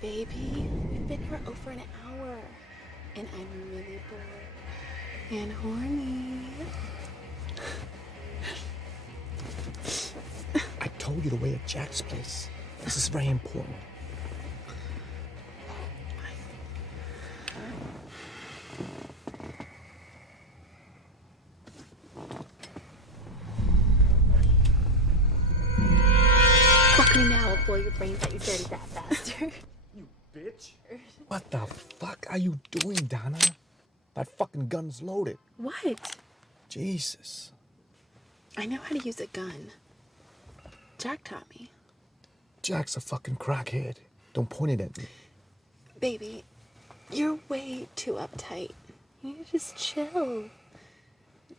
baby. We've been here over an hour. And I'm really bored. And horny. I told you to wait at Jack's place. This is very important. Fuck me now, I'll blow your brains out, you dirty fat bastard. You bitch. What the fuck are you doing, Donna? That fucking gun's loaded. What? Jesus. I know how to use a gun. Jack taught me. Jack's a fucking crackhead. Don't point it at me. Baby, you're way too uptight. You need to just chill.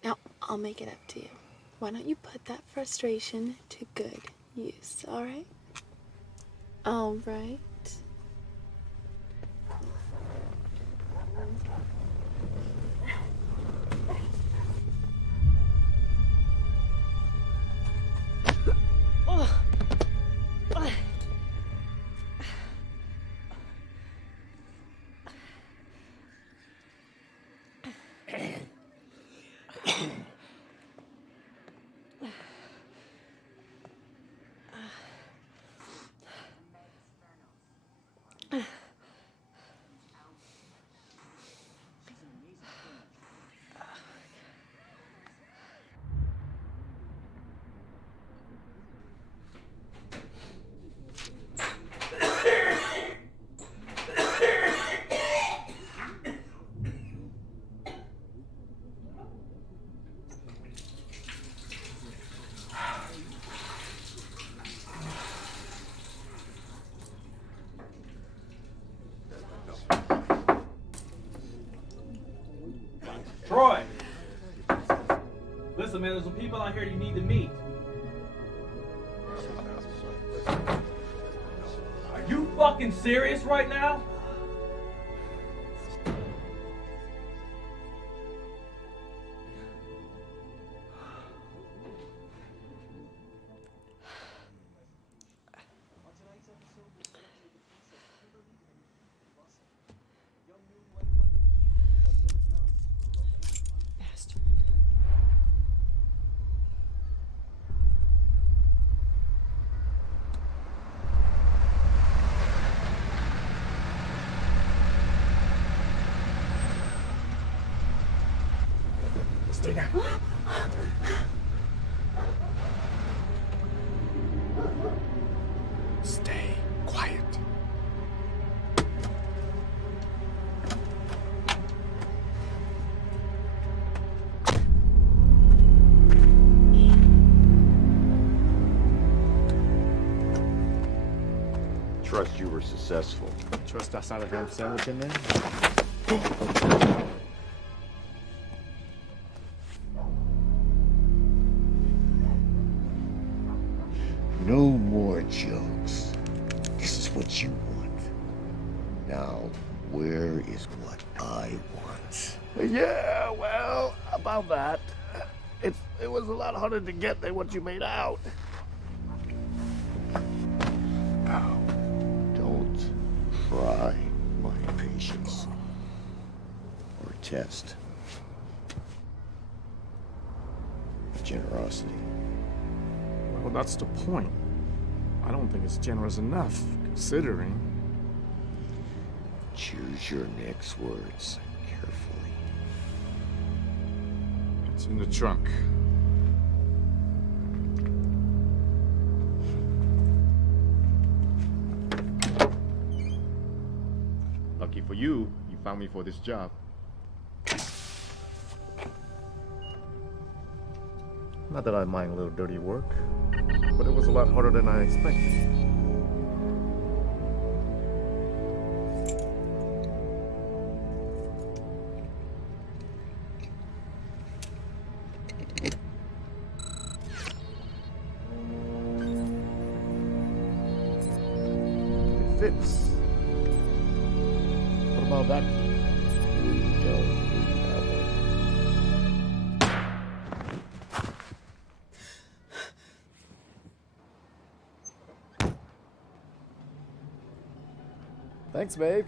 Now, I'll make it up to you. Why don't you put that frustration to good use, alright? Alright. Troy! Listen, man, there's some people out here you need to meet. Are you fucking serious right now? Stay down. Stay quiet. Trust you were successful. Trust that's not a ham sandwich in there? No more jokes. This is what you want. Now, where is what I want? Yeah, well, about that. It was a lot harder to get than what you made out. Now, don't try my patience. Or test my generosity. Well, that's the point. I don't think it's generous enough, considering. Choose your next words carefully. It's in the trunk. Lucky for you, you found me for this job. Not that I mind a little dirty work, but it was a lot harder than I expected. It fits. What about that? We don't need that one. Thanks, babe.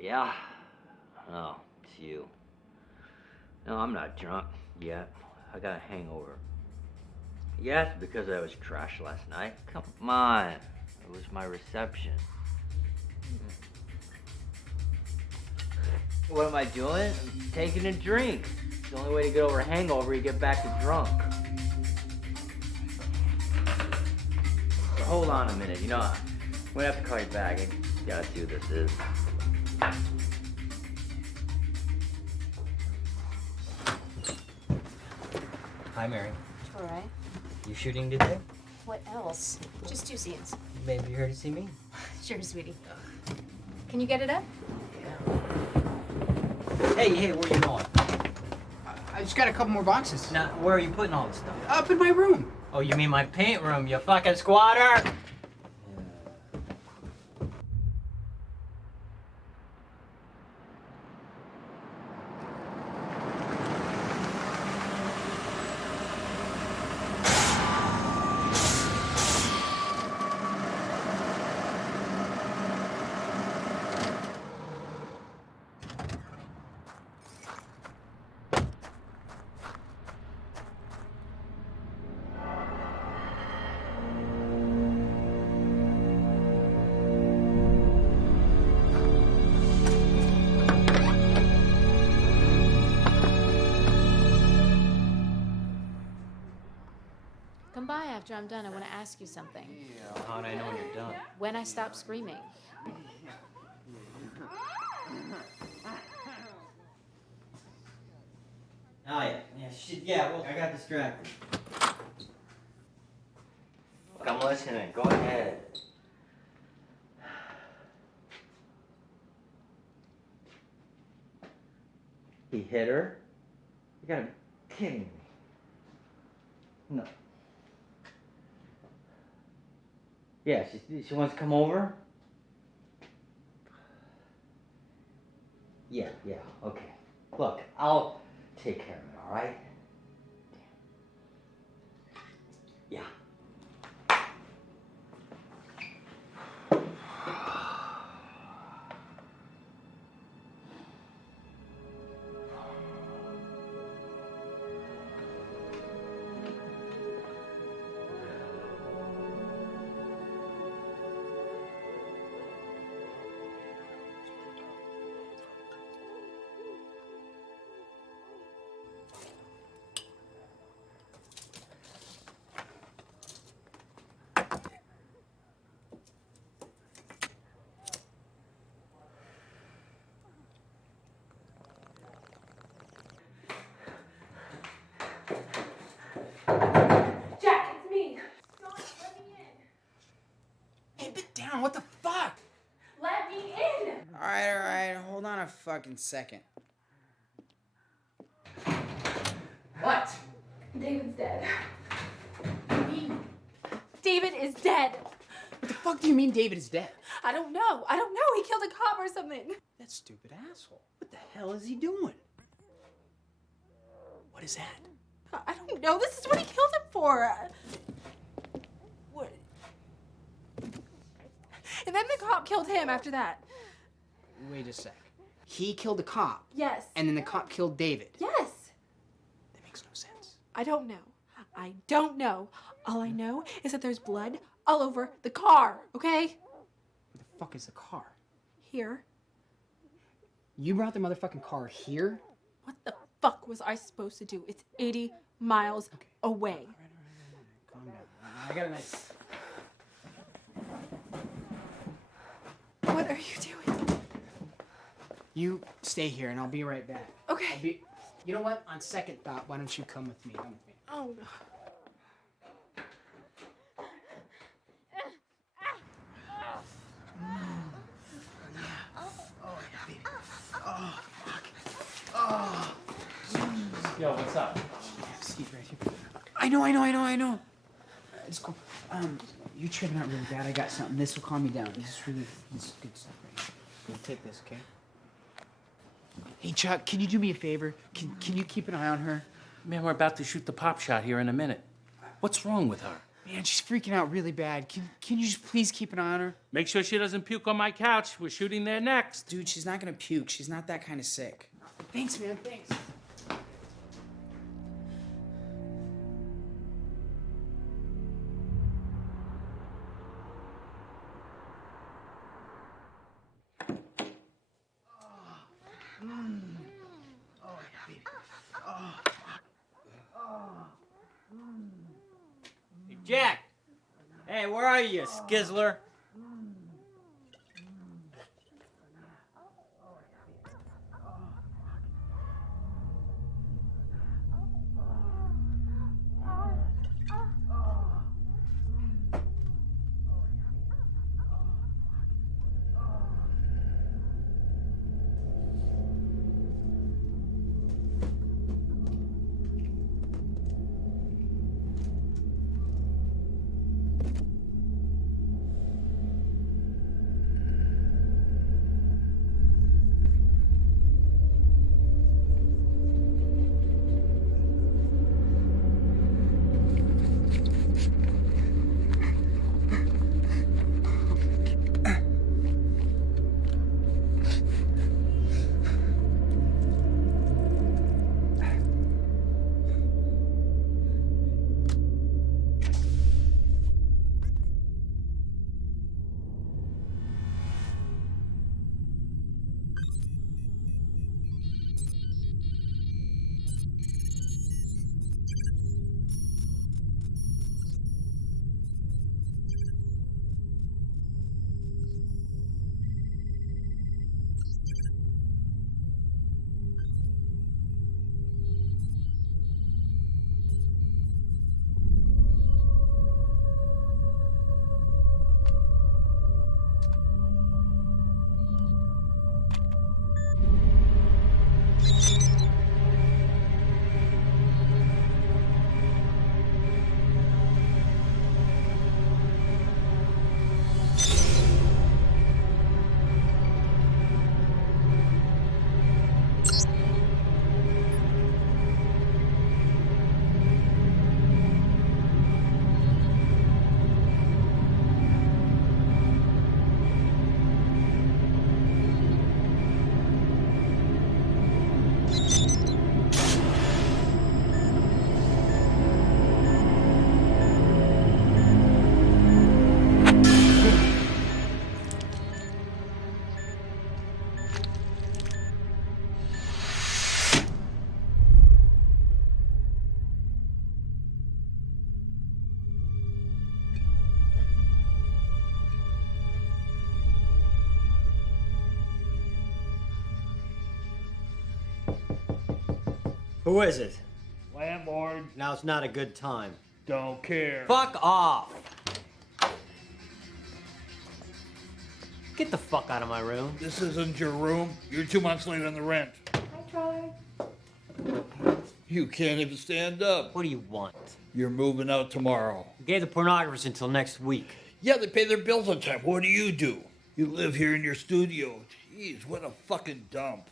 Yeah? Oh, it's you. No, I'm not drunk yet. I got a hangover. Yeah, it's because I was trashed last night. Come on. It was my reception. What am I doing? I'm taking a drink. It's the only way to get over a hangover, you get back to drunk. So hold on a minute. You know, I'm gonna have to call you back. I gotta see what this is. Hi, Mary. Troy, You shooting today? what else? Just 2 scenes. Maybe you're here to see me? Sure, sweetie. Can you get it up? Hey, where you going? I just got a couple more boxes. Now, where are you putting all this stuff? Up in my room. Oh, you mean my paint room, you fucking squatter? Come by after I'm done. I want to ask you something. How do I know when you're done? When I stop screaming. Oh, yeah. Shit, well, I got distracted. Look, I'm listening. Go ahead. He hit her? You gotta be kidding me. No. Yeah, she wants to come over? Yeah, okay. Look, I'll take care of it, all right? Yeah. Jack, it's me. Don't let me in. Keep it down. What the fuck? Let me in. All right. Hold on a fucking second. What? David's dead. David is dead. What the fuck do you mean David is dead? I don't know. He killed a cop or something. That stupid asshole. What the hell is he doing? What is that? I don't know. This is what he killed him for. What? And then the cop killed him after that. Wait a sec. He killed a cop. Yes. And then the cop killed David. Yes. That makes no sense. I don't know. All I know is that there's blood all over the car, okay? Where the fuck is the car? Here. You brought the motherfucking car here? What the fuck was I supposed to do? It's 80 miles away. All right. Calm down. I got a nice... What are you doing? You stay here and I'll be right back. Okay. You know what? On second thought, why don't you come with me? Come with me. Oh, no. Yo, what's up? Seat right here. I know. It's cool. You're tripping out really bad. I got something. This will calm you down. This is good stuff right here. You take this, okay? Hey, Chuck, can you do me a favor? Can you keep an eye on her? Man, we're about to shoot the pop shot here in a minute. What's wrong with her? Man, she's freaking out really bad. Can you just please keep an eye on her? Make sure she doesn't puke on my couch. We're shooting there next. Dude, she's not gonna puke. She's not that kind of sick. Thanks, man. Thanks. Jack! Hey, where are you, Skizzler? Who is it? Landlord. Now's not a good time. Don't care. Fuck off! Get the fuck out of my room. This isn't your room. You're 2 months late on the rent. Hi, Troy. You can't even stand up. What do you want? You're moving out tomorrow. I gave the pornographers until next week. Yeah, they pay their bills on time. What do? You live here in your studio. Jeez, what a fucking dump.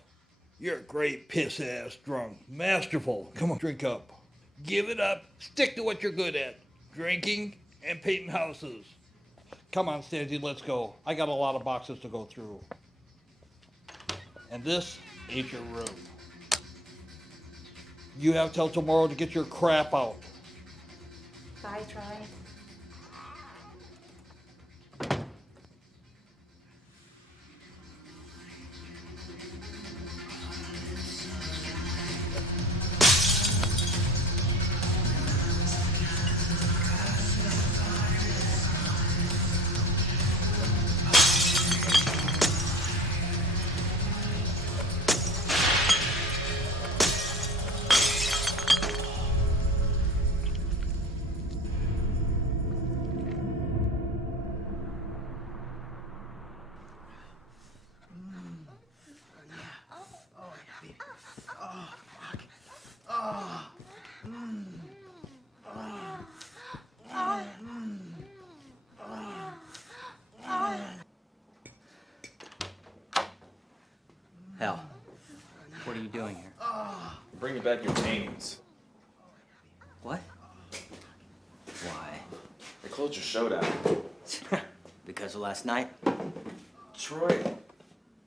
You're a great piss-ass drunk. Masterful. Come on, drink up. Give it up. Stick to what you're good at. Drinking and painting houses. Come on, Stanley, let's go. I got a lot of boxes to go through. And this ain't your room. You have till tomorrow to get your crap out. Bye, Troy. Hell, what are you doing here? Bringing back your paintings. What? Why? They closed your show down. Because of last night? Troy,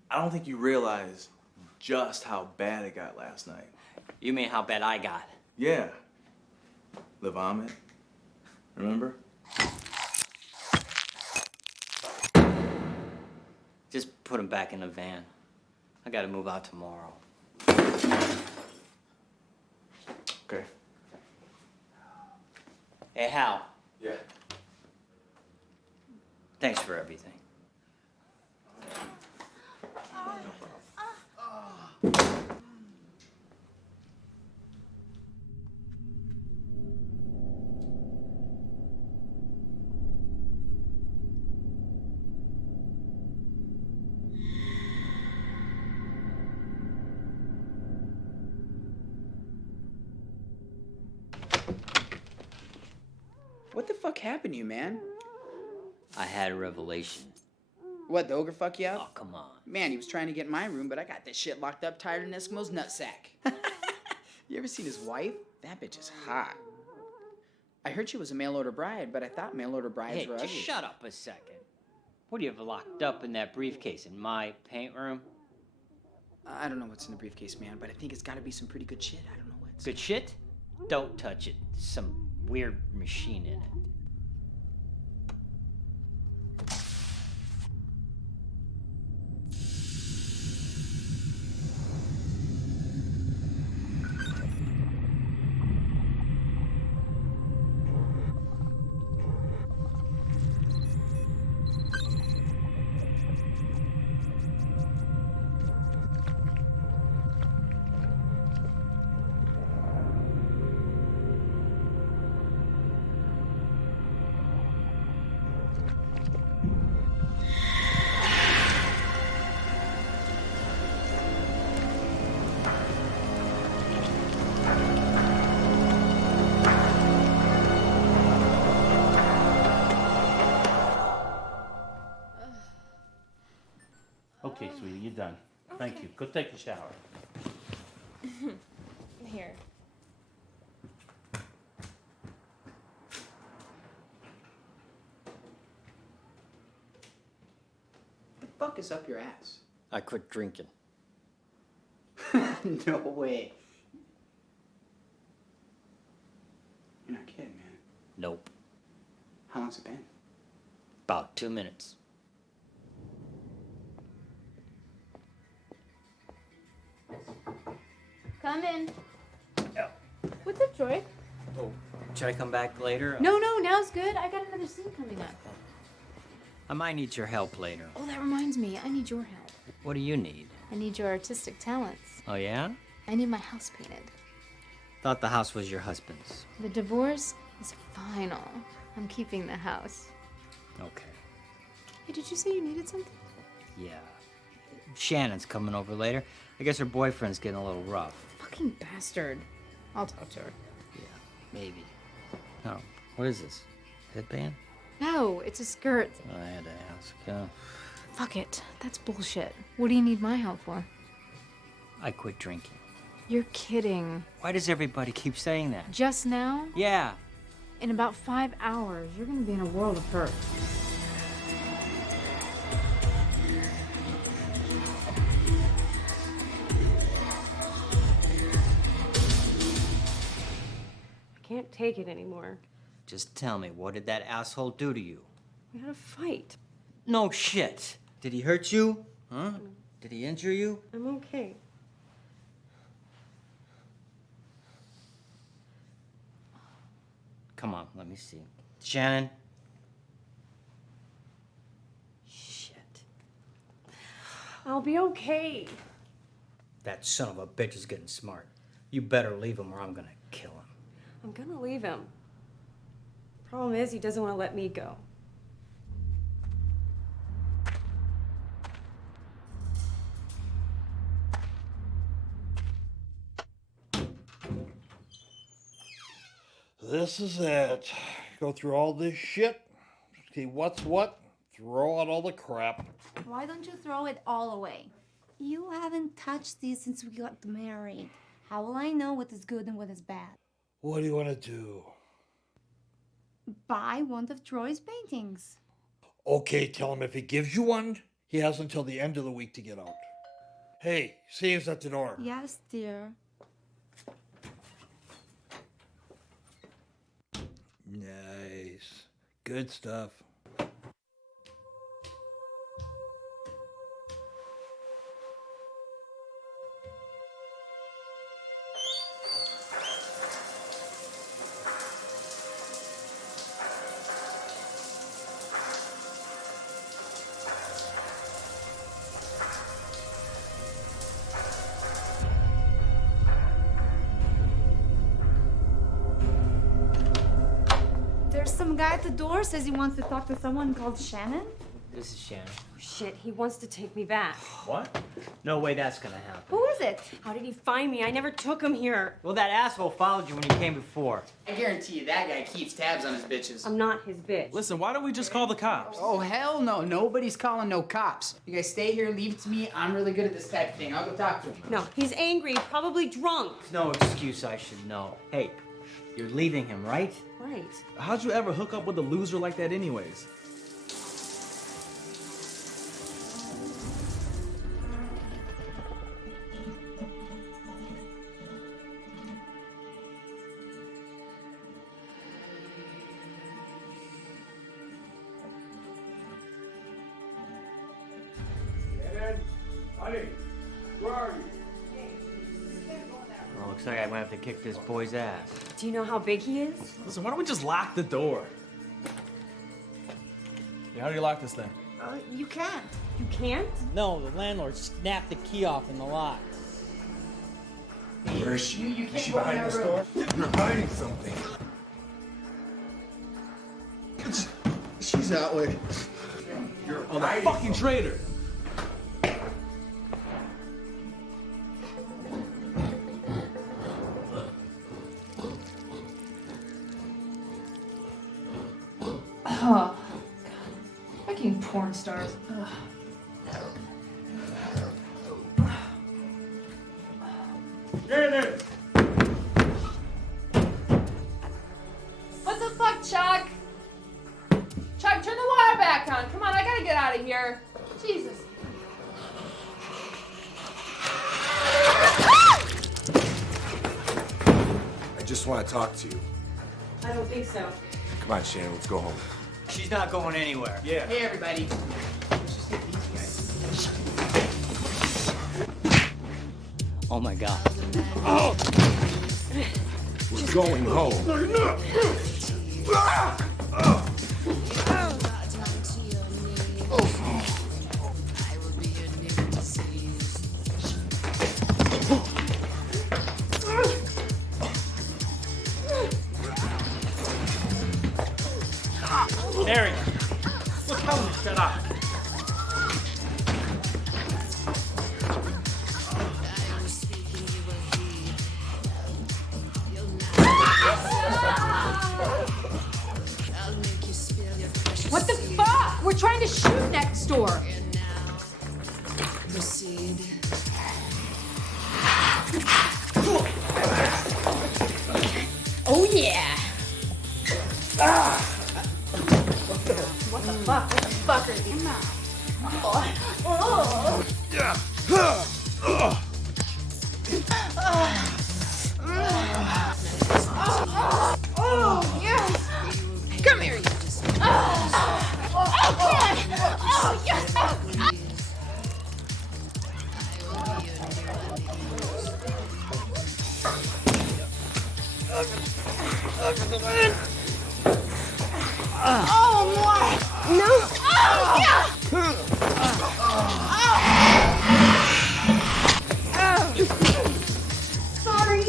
I don't think you realize just how bad it got last night. You mean how bad I got? Yeah. The vomit. Remember? Just put him back in the van. I gotta move out tomorrow. Okay. Hey, Hal. Yeah. Thanks for everything. What the fuck happened to you, man? I had a revelation. What, the ogre fuck you Oh, up? come on. Man, he was trying to get in my room, but I got this shit locked up tighter than Eskimo's nutsack. You ever seen his wife? That bitch is hot. I heard she was a mail order bride, but I thought mail order brides Hey, were just ugly. shut up a second. What do you have locked up in that briefcase in my paint room? I don't know what's in the briefcase, man, but I think it's gotta be some pretty good shit. I don't know what's. Good shit? Don't touch it. There's some weird machine in it. Okay, sweetie, you're done. Thank you. Go take a shower. Here. What the fuck is up your ass? I quit drinking. No way. You're not kidding, man. Nope. How long's it been? About 2 minutes. Come in. What's up, Troy? Oh, should I come back later? No, now's good. I got another scene coming up. I might need your help later. Oh, that reminds me. I need your help. What do you need? I need your artistic talents. Oh, yeah? I need my house painted. Thought the house was your husband's. The divorce is final. I'm keeping the house. Okay. Hey, did you say you needed something? Yeah. Shannon's coming over later. I guess her boyfriend's getting a little rough. Fucking bastard. I'll talk to her. Yeah, maybe. Oh, what is this? Headband? No, it's a skirt. Oh, I had to ask. Fuck it. That's bullshit. What do you need my help for? I quit drinking. You're kidding. Why does everybody keep saying that? Just now? Yeah. In about 5 hours, you're gonna be in a world of hurt. I can't take it anymore. Just tell me, what did that asshole do to you? We had a fight. No shit. Did he hurt you? Huh? Did he injure you? I'm okay. Come on, let me see. Shannon? Shit. I'll be okay. That son of a bitch is getting smart. You better leave him or I'm gonna kill him. I'm gonna leave him. Problem is, he doesn't want to let me go. This is it. Go through all this shit, see what's what, throw out all the crap. Why don't you throw it all away? You haven't touched this since we got married. How will I know what is good and what is bad? What do you want to do? Buy one of Troy's paintings. Okay, tell him if he gives you one, he has until the end of the week to get out. Hey, see us at the door. Yes, dear. Nice. Good stuff. There's some guy at the door says he wants to talk to someone called Shannon. This is Shannon. Shit, he wants to take me back. What? No way that's gonna happen. Who is it? How did he find me? I never took him here. Well, that asshole followed you when he came before. I guarantee you that guy keeps tabs on his bitches. I'm not his bitch. Listen, why don't we just call the cops? Oh, hell no. Nobody's calling no cops. You guys stay here, leave it to me. I'm really good at this type of thing. I'll go talk to him. No, he's angry, probably drunk. There's no excuse I should know. Hey, you're leaving him, right? Right. How'd you ever hook up with a loser like that anyways? Honey, where are you? Well, looks like I'm gonna have to kick this boy's ass. Do you know how big he is? Listen, why don't we just lock the door? Yeah, how do you lock this thing? You can't. You can't? No, the landlord snapped the key off in the lock. Where is she? You Is can't she go in behind that this room. door? You're hiding something. She's that way. You're Oh, the fucking traitor! Oh, God. Fucking porn stars. Ugh. Shannon! What the fuck, Chuck? Chuck, turn the water back on. Come on, I gotta get out of here. Jesus. I just want to talk to you. I don't think so. Come on, Shannon, let's go home. She's not going anywhere. Yeah. Hey, everybody. Let's just hit these guys. Oh my god. We're going home. Mary, look, tell him to shut up. What the fuck? We're trying to shoot next door. Oh yeah. What the fuck? What the fuck are these? Oh yes. Come here. Oh yes. Oh my! No! Oh yeah! Sorry.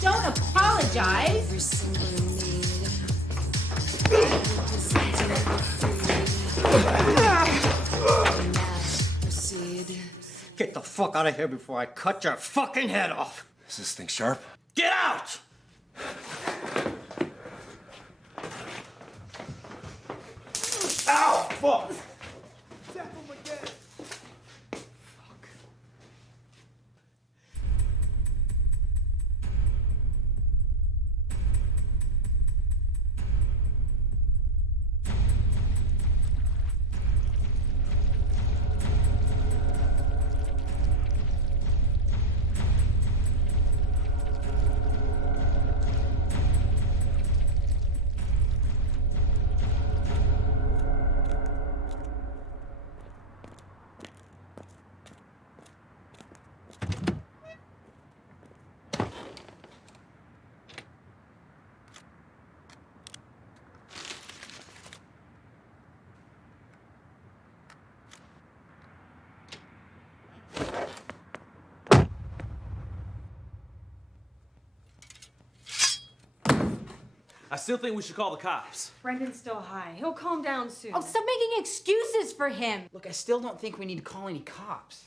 Don't apologize. Get the fuck out of here before I cut your fucking head off. Is this thing sharp? Get out! Ow! Fuck! I still think we should call the cops. Brendan's still high. He'll calm down soon. Oh, stop making excuses for him. Look, I still don't think we need to call any cops.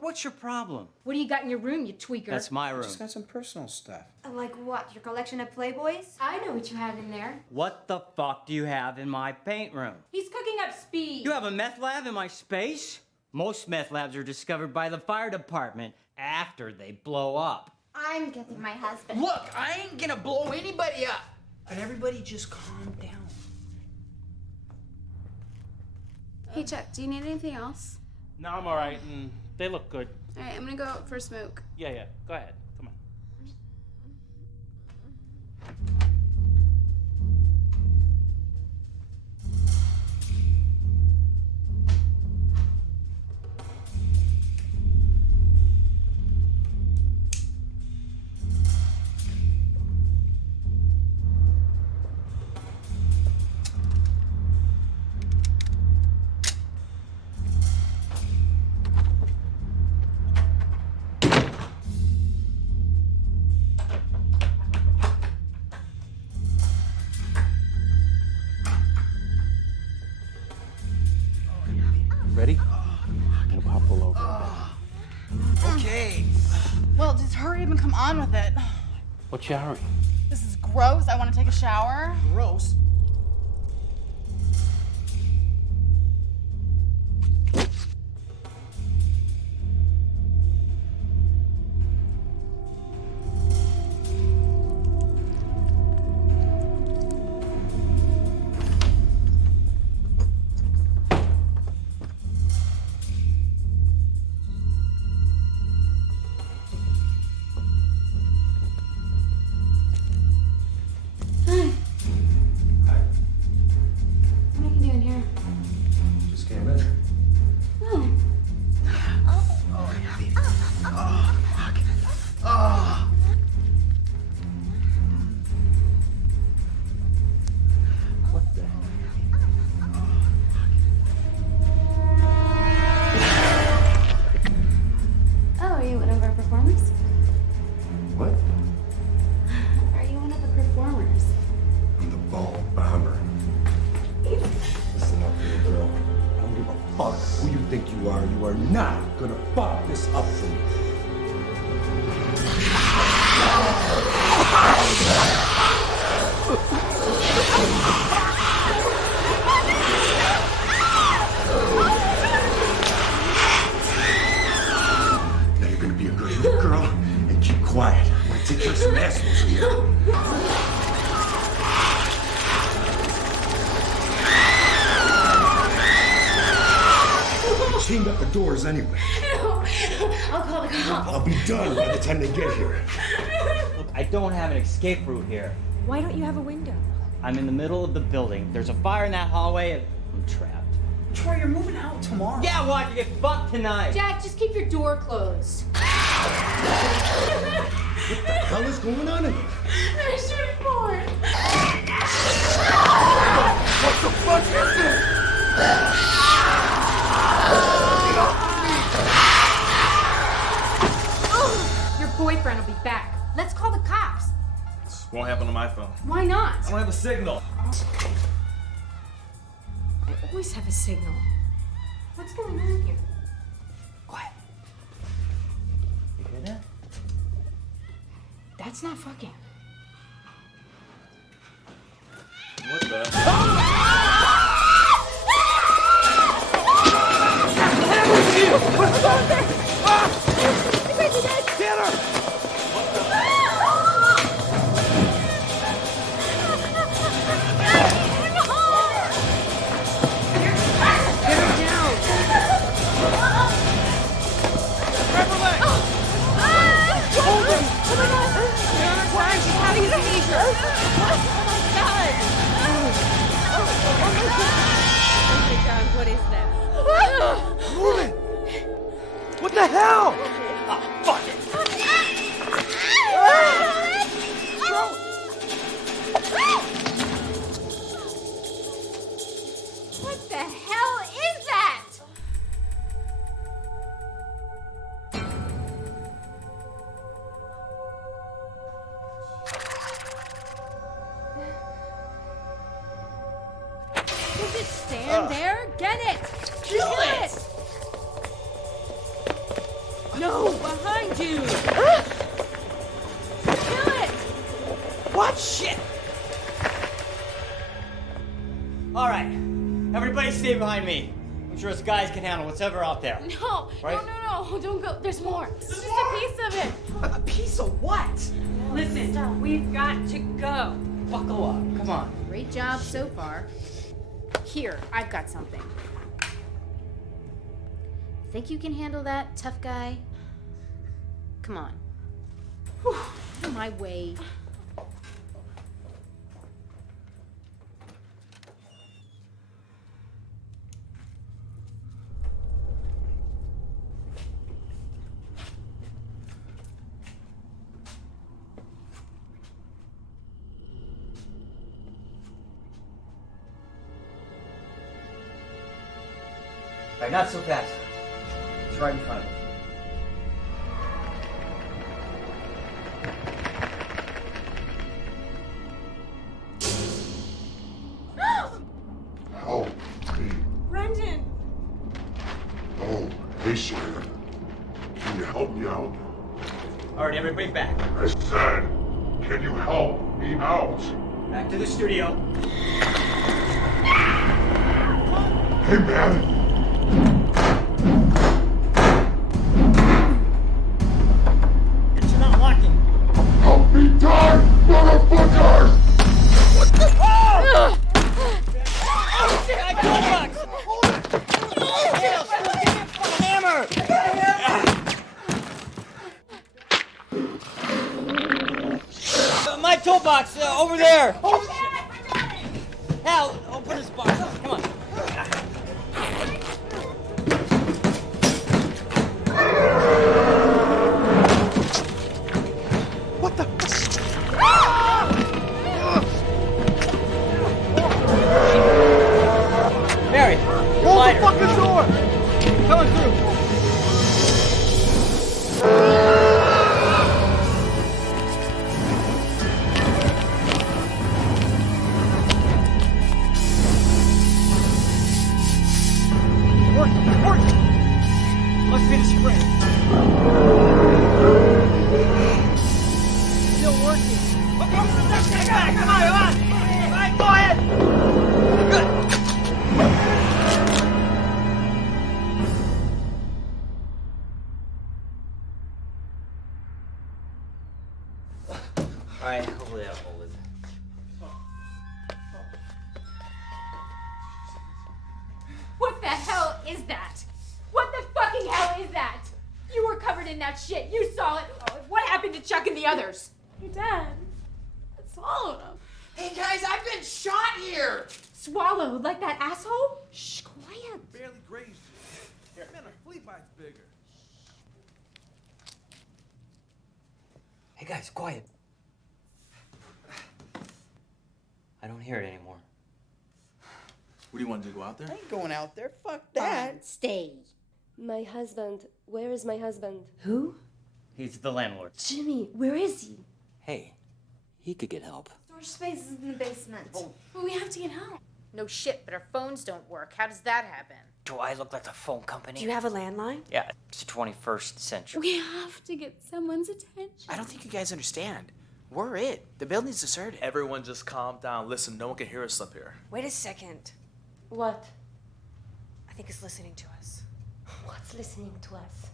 What's your problem? What do you got in your room, you tweaker? That's my I room. just got some personal stuff. Like what? Your collection of Playboys? I know what you have in there. What the fuck do you have in my paint room? He's cooking up speed. You have a meth lab in my space? Most meth labs are discovered by the fire department after they blow up. I'm getting my husband. Look, I ain't gonna blow anybody up. But everybody just calm down. Hey, Chuck, do you need anything else? No, I'm all right, and they look good. All right, I'm gonna go out for a smoke. Yeah, go ahead. Come on. Ready? I'll pull over. Okay. Well, just hurry up and come on with it. What's your hurry? This is gross. I want to take a shower. Gross. gonna fuck this up for me. Now you're gonna be a good little girl and keep quiet. I'm gonna take care of some assholes here. Chained up the doors anyway. No, I'll call the cops. I'll be done by the time they get here. Look, I don't have an escape route here. Why don't you have a window? I'm in the middle of the building. There's a fire in that hallway and I'm trapped. Troy, you're moving out tomorrow. Yeah, watch you get fucked tonight. Jack, just keep your door closed. What the hell is going on in here? They're shooting more. What the fuck is this? Your boyfriend will be back. Let's call the cops. This won't happen on my phone. Why not? I don't have a signal. I always have a signal. What's going on here? Quiet. You hear that? That's not fucking. What the? What's going on? Get her! What is that? Move it! What the hell? Oh, fuck it. What the hell is that? Just stand there. Get it. Kill it. No, behind you. Kill it. What? Shit! All right, everybody stay behind me. I'm sure us guys can handle whatever out there. No, Right? no, don't go. There's more. It's just a piece of it. A piece of what? Listen, we've got to go. Buckle up, come on. Great job so far. Here, I've got something. Think you can handle that, tough guy? Come on. Whew, out of my way. All right, not so fast. It's right in front of us. Help me. Brendan! Oh, hey, Shannon. Can you help me out? All right, everybody back. I said, can you help me out? Back to the studio. Hey, man. It's not locking. Help me die, motherfuckers! What the? Oh! Oh shit! I toolbox. Give me a fucking hammer. My toolbox over there. Hal, open this box. Come on. What the? Mary, Hold lighter. the fucking door! Coming through. spray. Still working. Come on. All right, go ahead. Good. Alright, hopefully that'll hold it. What the hell is that? What the fucking hell is that? You were covered in that shit. You saw it. Oh, what happened to Chuck and the others? You're dead. I swallowed him. Hey guys, I've been shot here. Swallowed like that asshole? Shh, quiet. Barely grazed you. Here, man, a flea bite's bigger. Hey guys, quiet. I don't hear it anymore. What do you want to do? Go out there? I ain't going out there. Fuck that. Stay. My husband. Where is my husband? Who? He's the landlord. Jimmy, where is he? Hey, he could get help. Storage space is in the basement. Well, we have to get help. No shit, but our phones don't work. How does that happen? Do I look like the phone company? Do you have a landline? Yeah, it's the 21st century. We have to get someone's attention. I don't think you guys understand. We're it. The building's deserted. Everyone just calm down. Listen, no one can hear us up here. Wait a second. What? I think it's listening to us. What's listening to us?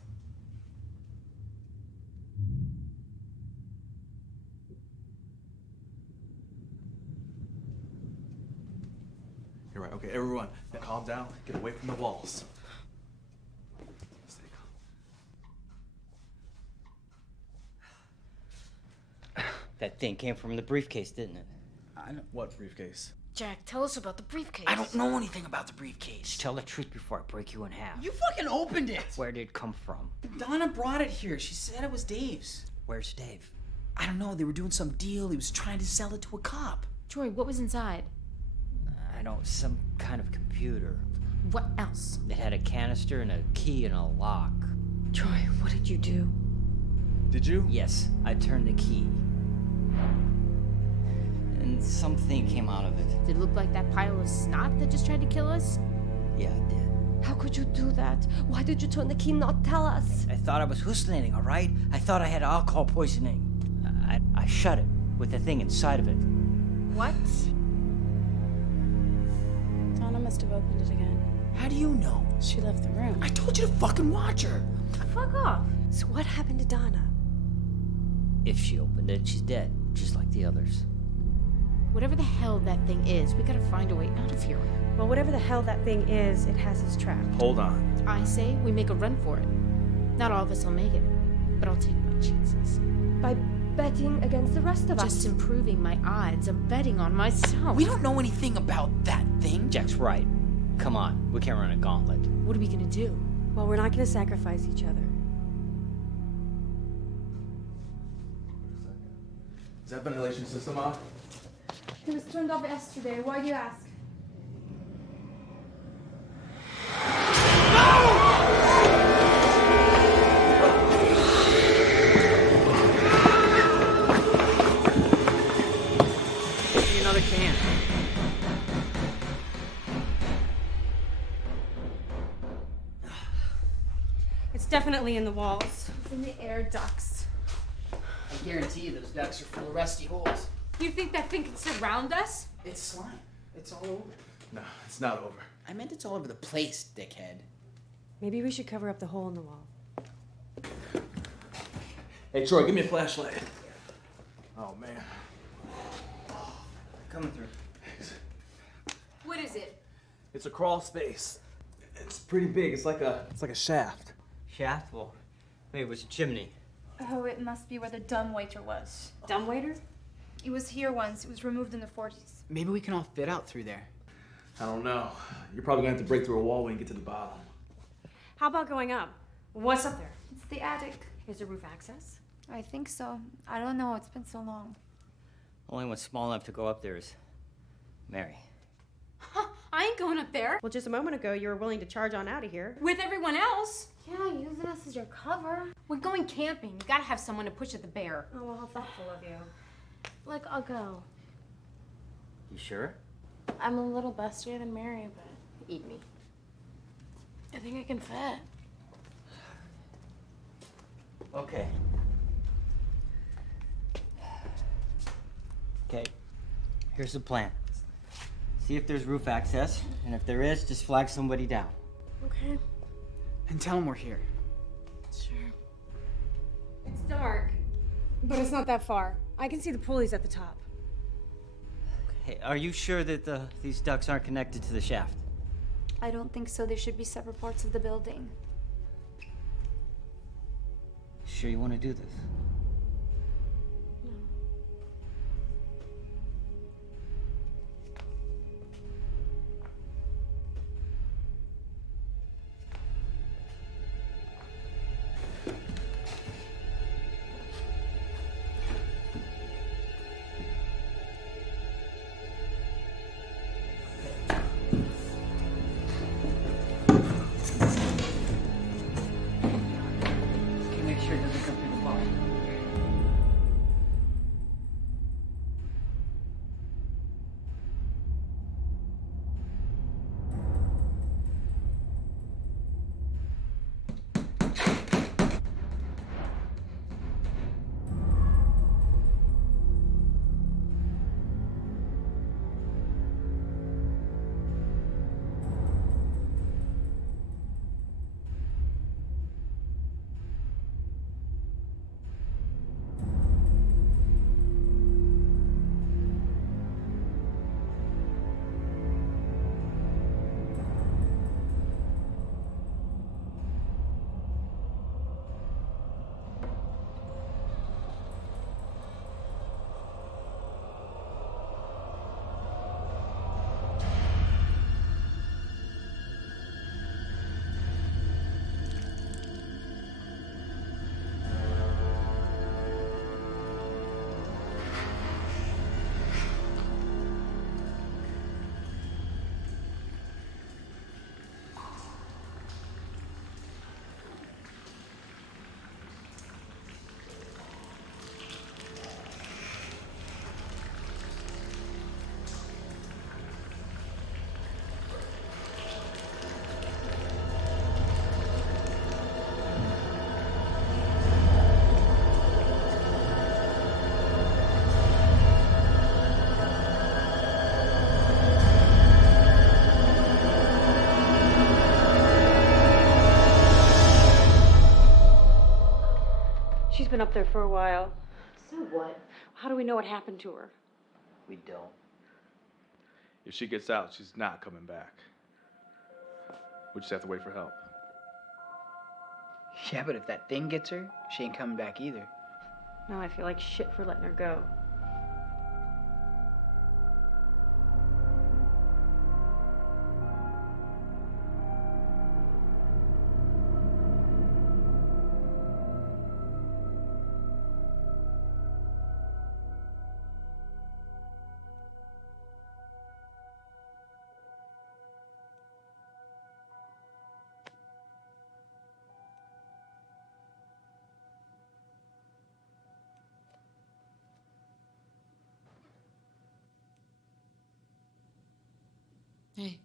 You're right. Okay, everyone, now calm down. Get away from the walls. Stay calm. That thing came from the briefcase, didn't it? What briefcase? Jack, tell us about the briefcase. I don't know anything about the briefcase. Tell the truth before I break you in half. You fucking opened it. Where did it come from? Donna brought it here. She said it was Dave's. Where's Dave? I don't know. They were doing some deal. He was trying to sell it to a cop. Troy, what was inside? I don't, some kind of computer. What else? It had a canister and a key and a lock. Troy, what did you do? Did you? Yes, I turned the key. And something came out of it. Did it look like that pile of snot that just tried to kill us? Yeah, it did. How could you do that? Why did you turn the key and not tell us? I thought I was hallucinating, all right? I thought I had alcohol poisoning. I shut it with the thing inside of it. What? Donna must have opened it again. How do you know? She left the room. I told you to fucking watch her. Fuck off. So what happened to Donna? If she opened it, she's dead, just like the others. Whatever the hell that thing is, we gotta find a way out of here. Well, whatever the hell that thing is, it has us trapped. Hold on. I say we make a run for it. Not all of us will make it, but I'll take my chances. By betting against the rest of us. Just improving my odds. I'm betting on myself. We don't know anything about that thing. Jack's right. Come on, we can't run a gauntlet. What are we gonna do? Well, we're not gonna sacrifice each other. Is that ventilation system off? It was turned off yesterday. Why do you ask? Give me another can. It's definitely in the walls. It's in the air ducts. I guarantee you those ducks are full of rusty holes. You think that thing can surround us? It's slime. It's all over. No, it's not over. I meant it's all over the place, dickhead. Maybe we should cover up the hole in the wall. Hey, Troy, give me a flashlight. Oh, man. Coming through. What is it? It's a crawl space. It's pretty big. It's like a shaft. Shaft? Well, maybe it was a chimney. Oh, it must be where the dumbwaiter was. Dumbwaiter? It was here once. It was removed in the 40s. Maybe we can all fit out through there. I don't know. You're probably gonna have to break through a wall when you get to the bottom. How about going up? What's up there? It's the attic. Is there roof access? I think so. I don't know. It's been so long. Only one small enough to go up there is Mary. Huh, I ain't going up there. Well, just a moment ago, you were willing to charge on out of here. With everyone else. Yeah, using us as your cover. We're going camping. You gotta have someone to push at the bear. Oh, well, how thoughtful of you. Like, I'll go. You sure? I'm a little bustier than Mary, but eat me. I think I can fit. Okay. Okay. Here's the plan. See if there's roof access, and if there is, just flag somebody down. Okay. And tell them we're here. Sure. It's dark, but it's not that far. I can see the pulleys at the top. Hey, are you sure that these ducts aren't connected to the shaft? I don't think so. There should be separate parts of the building. Sure you want to do this? Okay, make sure it doesn't come through the wall. She's been up there for a while. So what? How do we know what happened to her? We don't. If she gets out, she's not coming back. We just have to wait for help. Yeah, but if that thing gets her, she ain't coming back either. Now I feel like shit for letting her go. Hey.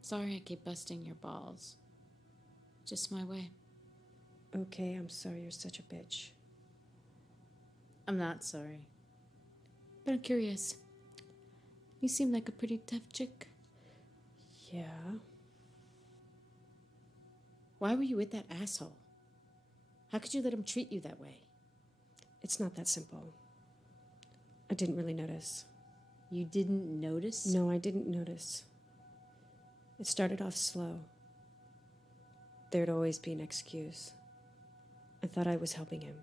Sorry I keep busting your balls. Just my way. Okay, I'm sorry you're such a bitch. I'm not sorry. But I'm curious. You seem like a pretty tough chick. Yeah. Why were you with that asshole? How could you let him treat you that way? It's not that simple. I didn't really notice. You didn't notice? No, I didn't notice. It started off slow. There'd always be an excuse. I thought I was helping him.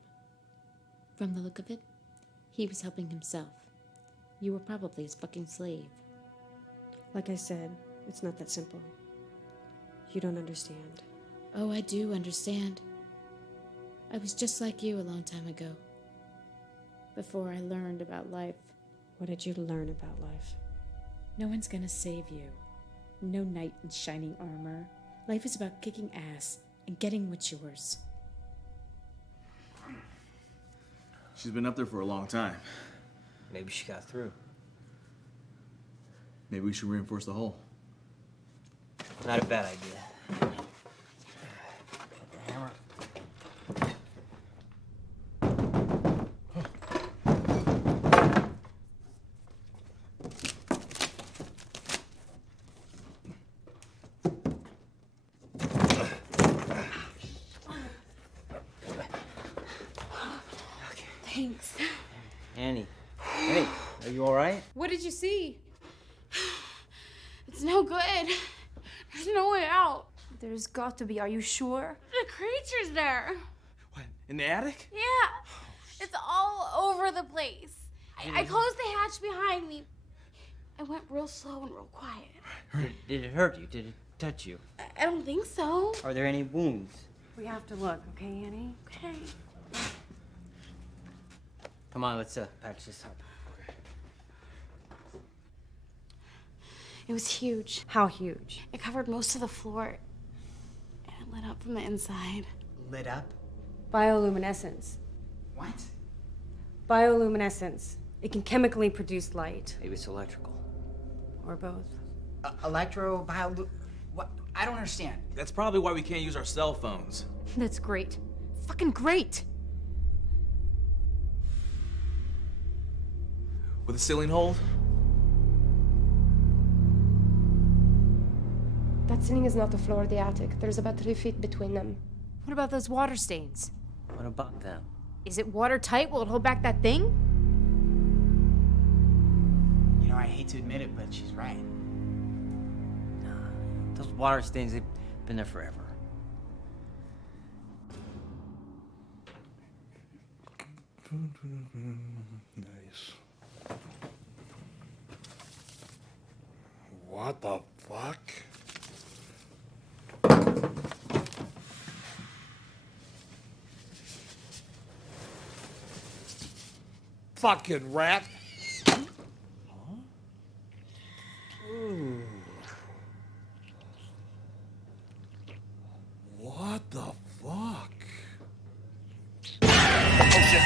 From the look of it, he was helping himself. You were probably his fucking slave. Like I said, it's not that simple. You don't understand. Oh, I do understand. I was just like you a long time ago. Before I learned about life. What did you learn about life? No one's gonna save you. No knight in shining armor. Life is about kicking ass and getting what's yours. She's been up there for a long time. Maybe she got through. Maybe we should reinforce the hole. Not a bad idea. Got the hammer. Thanks. Annie. Hey, are you alright? What did you see? It's no good. There's no way out. There's got to be. Are you sure? The creature's there. What, in the attic? Yeah. It's all over the place. I closed the hatch behind me. I went real slow and real quiet. Did it hurt you? Did it touch you? I don't think so. Are there any wounds? We have to look, okay, Annie? Okay. Come on, let's patch this up. It was huge. How huge? It covered most of the floor. And it lit up from the inside. Lit up? Bioluminescence. What? Bioluminescence. It can chemically produce light. Maybe it's electrical. Or both. Electro, what? I don't understand. That's probably why we can't use our cell phones. That's great. Fucking great. Will the ceiling hold? That ceiling is not the floor of the attic. There's about 3 feet between them. What about those water stains? What about them? Is it watertight? Will it hold back that thing? You know, I hate to admit it, but she's right. Those water stains, they've been there forever. Nice. What the fuck? Fucking rat. Ooh. What the fuck? Oh shit.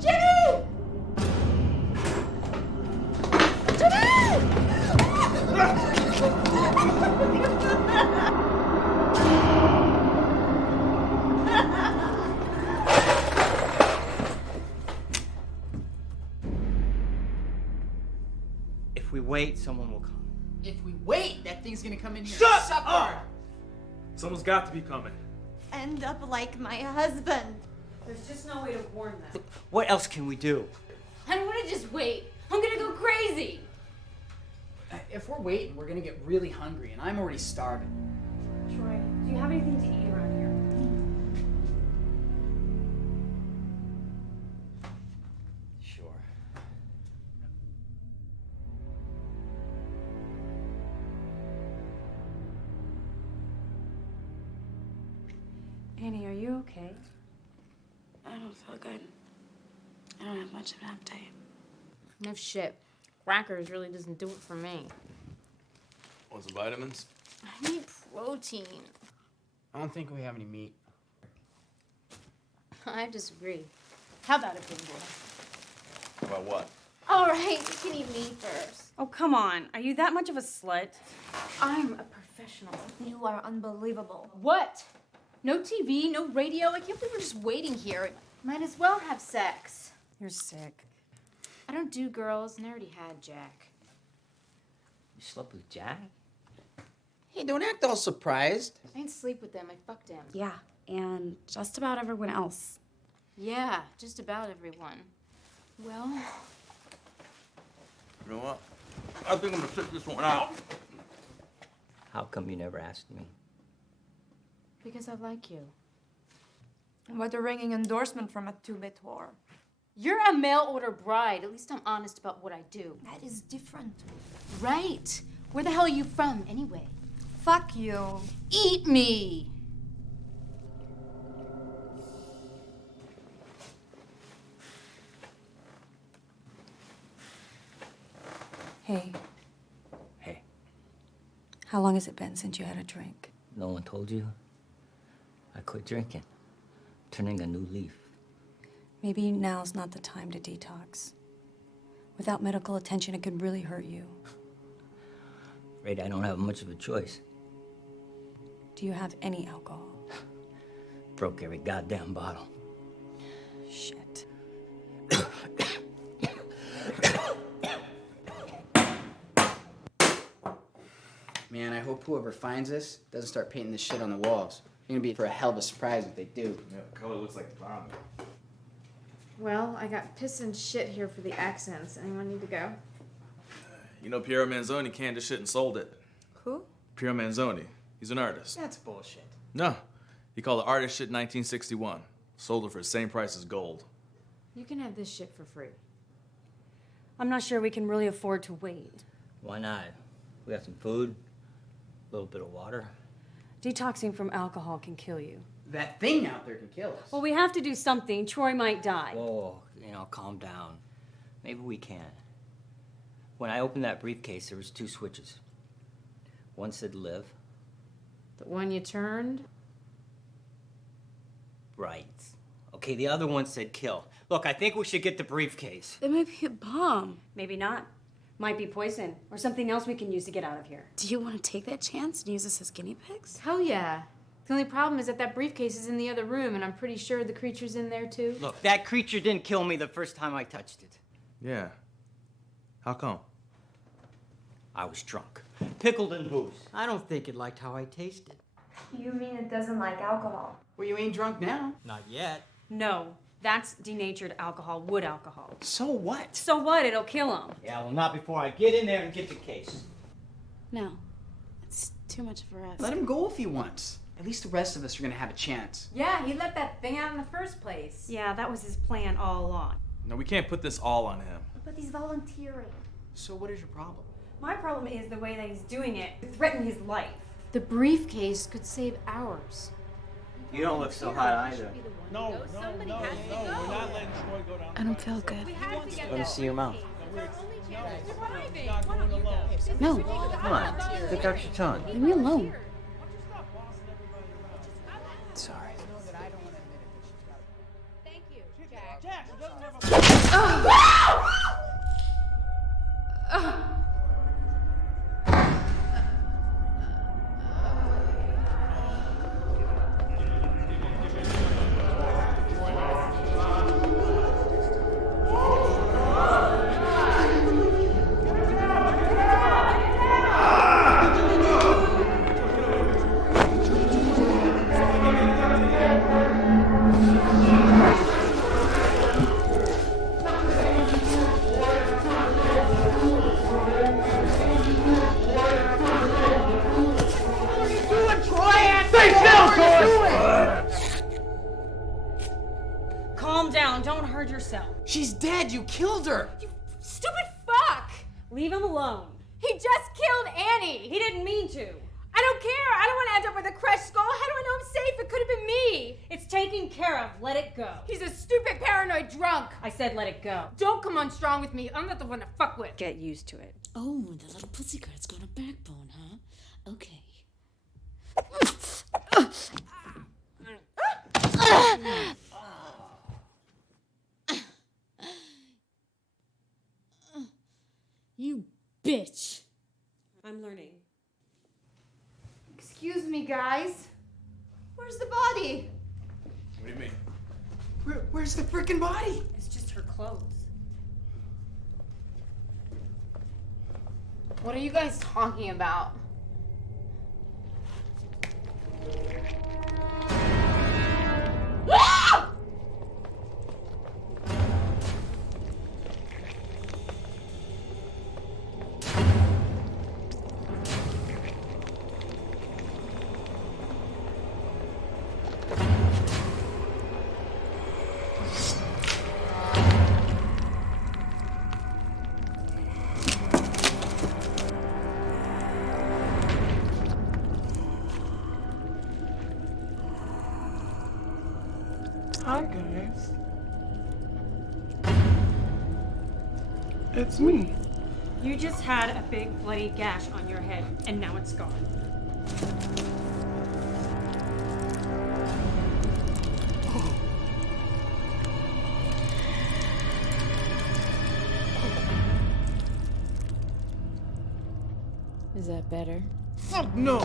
Jimmy! If we wait, someone will come. If we wait, that thing's gonna come in here. Shut and suck up! her. Someone's got to be coming. End up like my husband. There's just no way to warn them. What else can we do? I don't want to just wait. I'm gonna go crazy. If we're waiting, we're gonna get really hungry, and I'm already starving. Troy, do you have anything to eat around here? Sure. Annie, are you okay? I don't feel good. I don't have much of an appetite. No shit. Crackers really doesn't do it for me. Want some vitamins? I need protein. I don't think we have any meat. I disagree. How about it, big boy? About what? All right, you can eat me first. Oh, come on. Are you that much of a slut? I'm a professional. You are unbelievable. What? No TV, no radio. I can't believe we're just waiting here. Might as well have sex. You're sick. I don't do girls, and I already had Jack. You slept with Jack? Hey, don't act all surprised. I didn't sleep with them. I fucked him. Yeah, and just about everyone else. Yeah, just about everyone. Well, You know what? I think I'm gonna sit this one out. How come you never asked me? because I like you. What a ringing endorsement from a two-bit whore. You're a mail-order bride. At least I'm honest about what I do. That is different. Right. Where the hell are you from, anyway? Fuck you. Eat me! Hey. Hey. How long has it been since you had a drink? No one told you? I quit drinking. Turning a new leaf. Maybe now's not the time to detox. Without medical attention, it could really hurt you. Afraid I don't have much of a choice. Do you have any alcohol? Broke every goddamn bottle. Shit. Man, I hope whoever finds this doesn't start painting this shit on the walls. You're gonna be for a hell of a surprise if they do. Yeah, the color looks like vomit. Well, I got piss and shit here for the accents. Anyone need to go? You know Piero Manzoni canned his shit and sold it. Who? Piero Manzoni. He's an artist. That's bullshit. No. He called the artist shit in 1961. Sold it for the same price as gold. You can have this shit for free. I'm not sure we can really afford to wait. Why not? We got some food, a little bit of water. Detoxing from alcohol can kill you. That thing out there can kill us. Well, we have to do something. Troy might die. Whoa, calm down. Maybe we can. When I opened that briefcase, there was 2 switches. One said live. The one you turned? Right. Okay, the other one said kill. Look, I think we should get the briefcase. It might be a bomb. Maybe not. Might be poison or something else we can use to get out of here. Do you want to take that chance and use us as guinea pigs? Hell yeah. The only problem is that briefcase is in the other room, and I'm pretty sure the creature's in there too. Look, that creature didn't kill me the first time I touched it. Yeah. How come? I was drunk. Pickled in booze. I don't think it liked how I tasted. You mean it doesn't like alcohol? Well, you ain't drunk now. Not yet. No, that's denatured alcohol, wood alcohol. So what? So what? It'll kill him. Yeah, well, not before I get in there and get the case. No. It's too much for us. Let him go if he wants. At least the rest of us are gonna have a chance. Yeah, he let that thing out in the first place. Yeah, that was his plan all along. No, we can't put this all on him. But he's volunteering. So what is your problem? My problem is the way that he's doing it. It threatened his life. The briefcase could save ours. You don't look so hot either. No, we're not letting Troy go down. I don't feel good. Let me see your mouth. No. Come on, stick out your tongue. Leave me alone. Sorry. Calm down. Don't hurt yourself. She's dead. You killed her. You stupid fuck! Leave him alone. He just killed Annie! He didn't mean to. I don't care! I don't want to end up with a crushed skull! How do I know I'm safe? It could have been me! It's taken care of. Let it go. He's a stupid paranoid drunk! I said let it go. Don't come on strong with me. I'm not the one to fuck with. Get used to it. Oh, the little pussycat's got a backbone, huh? Okay. You bitch. I'm learning. Excuse me, guys. Where's the body? What do you mean? Where's the freaking body? It's just her clothes. What are you guys talking about? Hi, guys. It's me. You just had a big bloody gash on your head, and now it's gone. Is that better? Fuck no!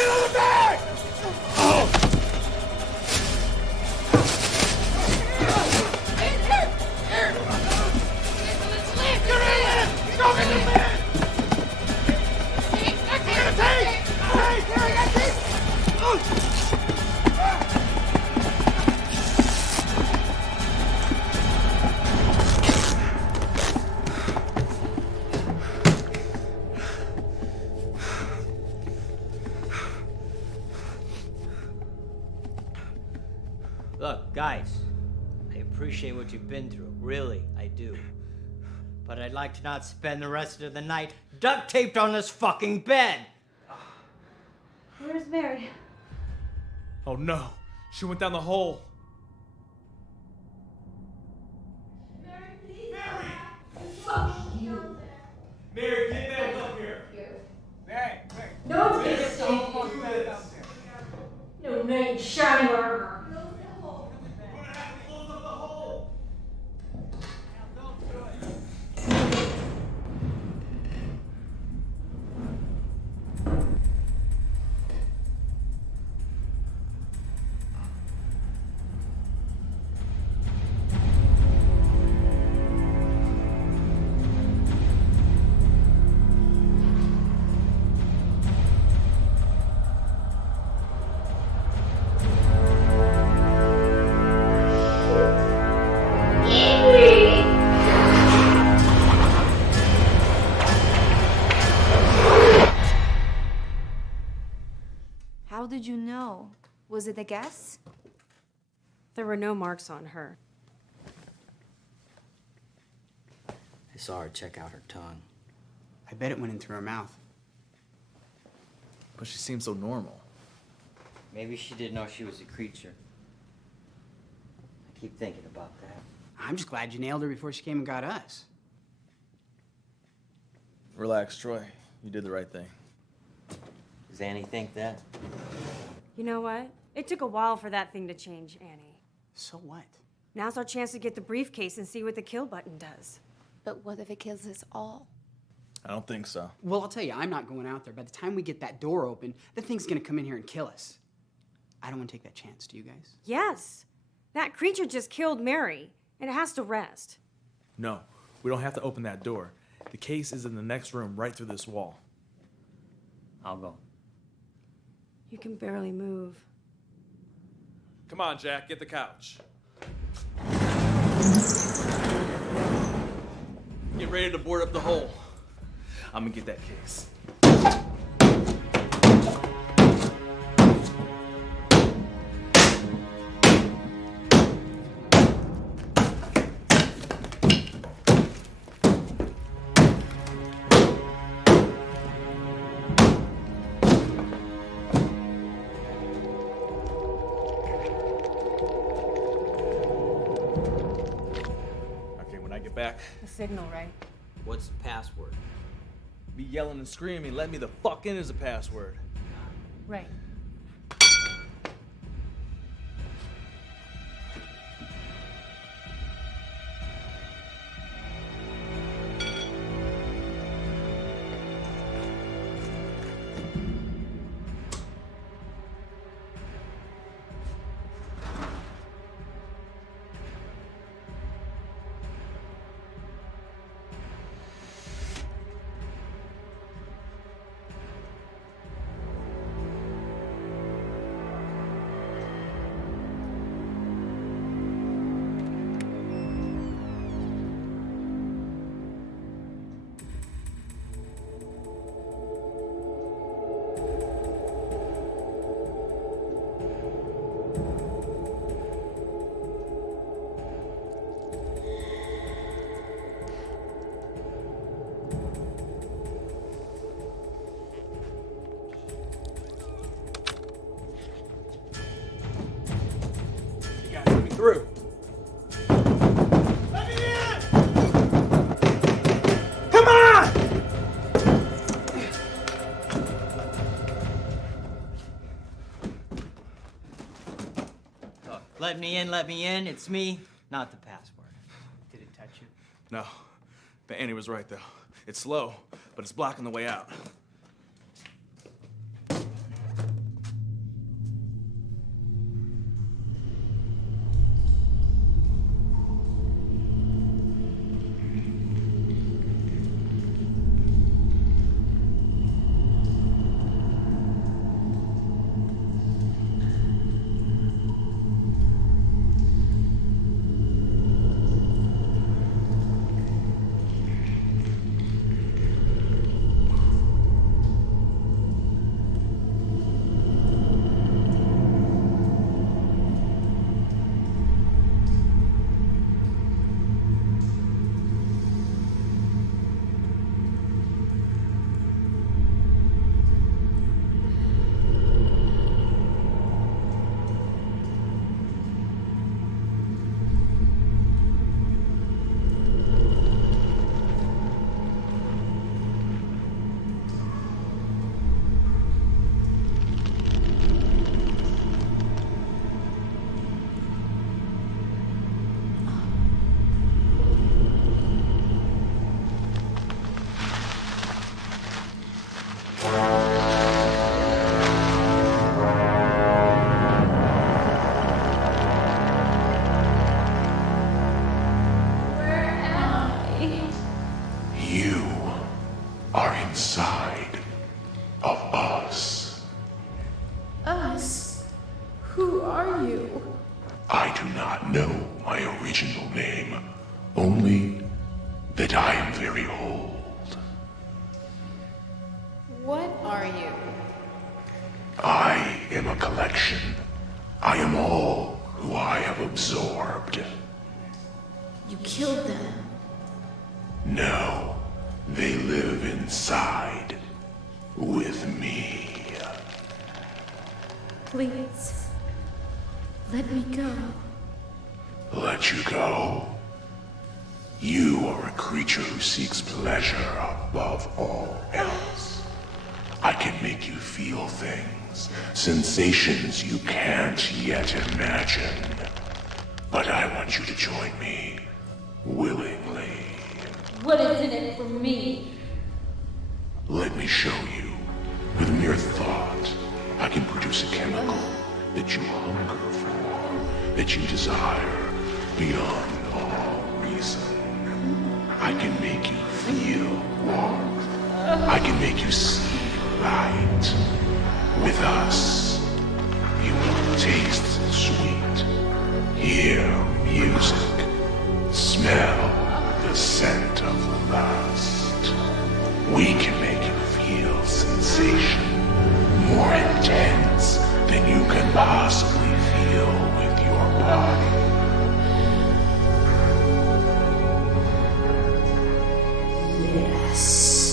another bag! Oh! Look, guys, I appreciate what you've been through. Really, I do. But I'd like to not spend the rest of the night duct taped on this fucking bed. Where's Mary? Oh no, she went down the hole. Mary, get back up here. Mary, Mary. No, Mary, it's don't do this. No knight in shining armor. How did you know? Was it a guess? There were no marks on her. I saw her check out her tongue. I bet it went in through her mouth. But she seems so normal. Maybe she didn't know she was a creature. I keep thinking about that. I'm just glad you nailed her before she came and got us. Relax, Troy. You did the right thing. Does Annie think that? You know what? It took a while for that thing to change, Annie. So what? Now's our chance to get the briefcase and see what the kill button does. But what if it kills us all? I don't think so. Well, I'll tell you, I'm not going out there. By the time we get that door open, the thing's gonna come in here and kill us. I don't want to take that chance, do you guys? Yes. That creature just killed Mary, and it has to rest. No, we don't have to open that door. The case is in the next room, right through this wall. I'll go. You can barely move. Come on, Jack, get the couch. Get ready to board up the hole. I'm gonna get that case. Back. The signal, right? What's the password? Be yelling and screaming, let me the fuck in as a password. Right. Through. Let me in! Come on! Look, let me in, it's me, not the password. Did it touch you? No, but Annie was right though. It's slow, but it's blocking the way out. Who are you? I do not know my original name, only that I am very old. What are you? I am a collection. I am all who I have absorbed. You killed them. No, they live inside with me. Please. Let me go. Let you go? You are a creature who seeks pleasure above all else. I can make you feel things, sensations you can't yet imagine. But I want you to join me willingly. What is in it for me? Let me show you. With mere thought, I can produce a chemical that you hunger for, that you desire beyond all reason. I can make you feel warmth. I can make you see light. With us, you will taste sweet, hear music, smell the scent of lust. We can make you feel sensation more intense than you can possibly feel with your body. Yes.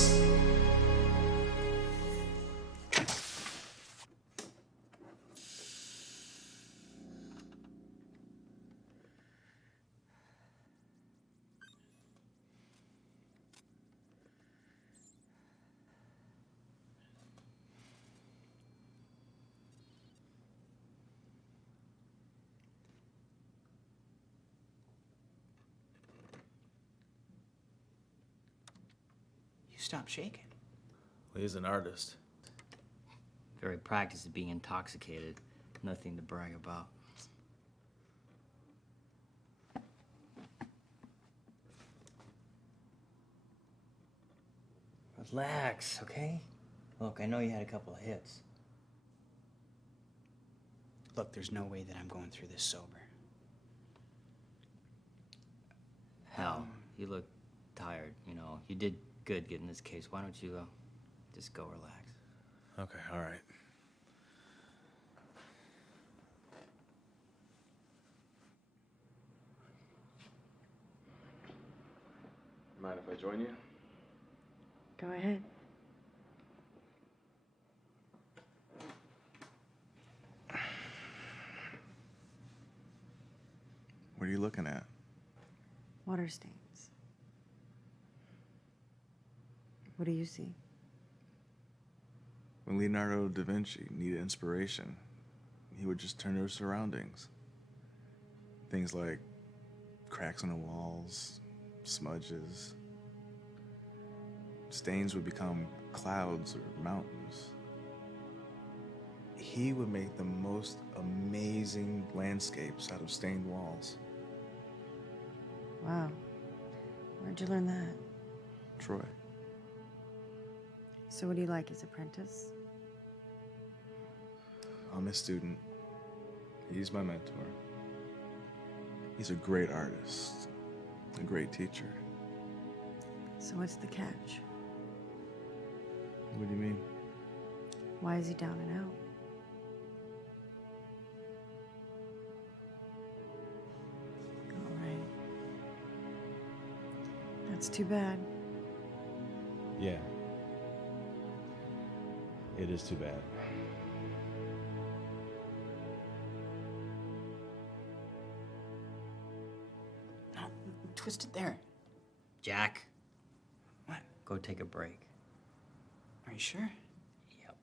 You stop shaking. Well, he's an artist. Very practiced at being intoxicated. Nothing to brag about. Relax, okay? Look, I know you had a couple of hits. Look, there's no way that I'm going through this sober. Hell, you look tired, you know. You did good getting this case. Why don't you just go relax? Okay, all right. Mind if I join you? Go ahead. What are you looking at? Water stains. What do you see? When Leonardo da Vinci needed inspiration, he would just turn to his surroundings. Things like cracks on the walls, smudges. Stains would become clouds or mountains. He would make the most amazing landscapes out of stained walls. Wow. Where'd you learn that? Troy. So what do you like, his apprentice? I'm his student. He's my mentor. He's a great artist, a great teacher. So what's the catch? What do you mean? Why is he down and out? All right. That's too bad. Yeah. It is too bad. No, twist it there. Jack. What? Go take a break. Are you sure? Yep.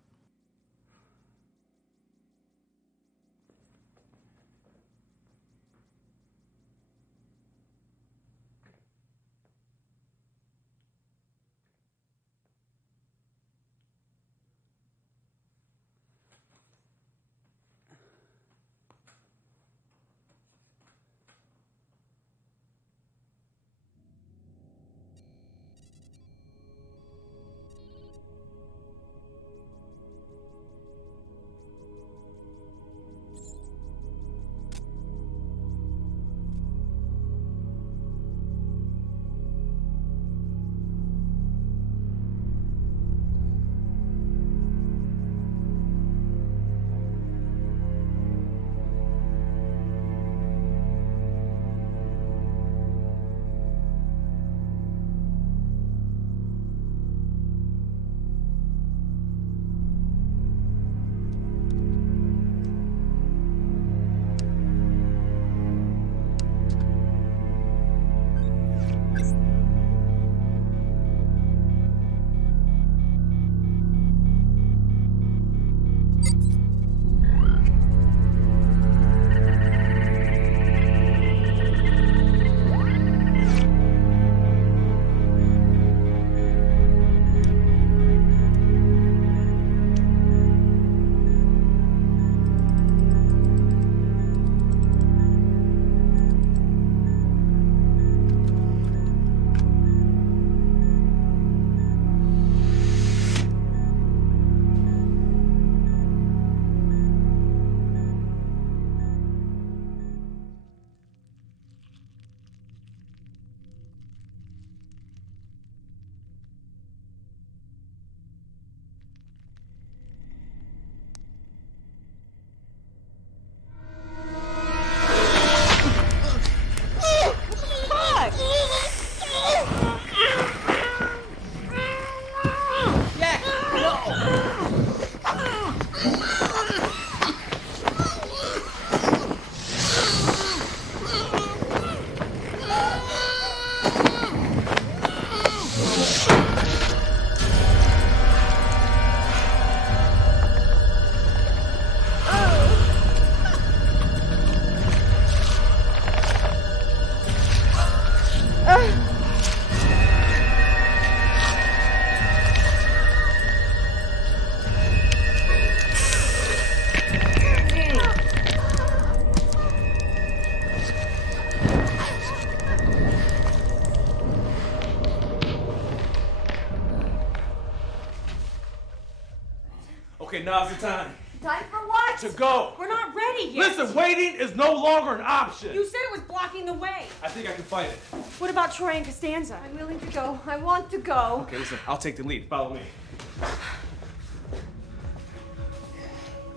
Now's the time. Time for what? To go. We're not ready yet. Listen, waiting is no longer an option. You said it was blocking the way. I think I can fight it. What about Troy and Costanza? I'm willing to go. I want to go. Okay, listen, I'll take the lead. Follow me.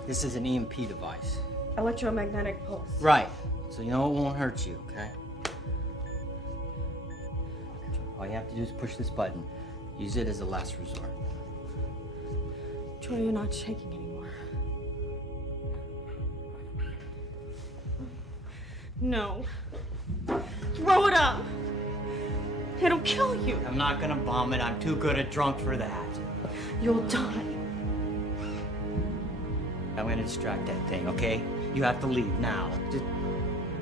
This is an EMP device. Electromagnetic pulse. Right. So you know it won't hurt you, okay? All you have to do is push this button. Use it as a last resort. Troy, you're not shaking anymore. No. Throw it up. It'll kill you. I'm not gonna bomb it. I'm too good a drunk for that. You'll die. I'm gonna distract that thing, okay? You have to leave now. Just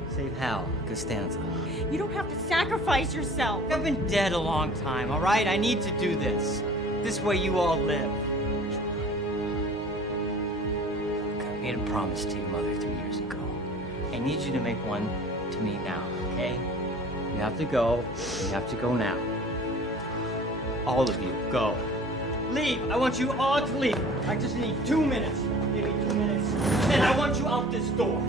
save Hal, Costanza. You don't have to sacrifice yourself. I've been dead a long time, all right? I need to do this. This way you all live. I made a promise to your mother 3 years ago. I need you to make one to me now, okay? You have to go. You have to go now. All of you, go. Leave! I want you all to leave. I just need 2 minutes. Give me 2 minutes. And I want you out this door.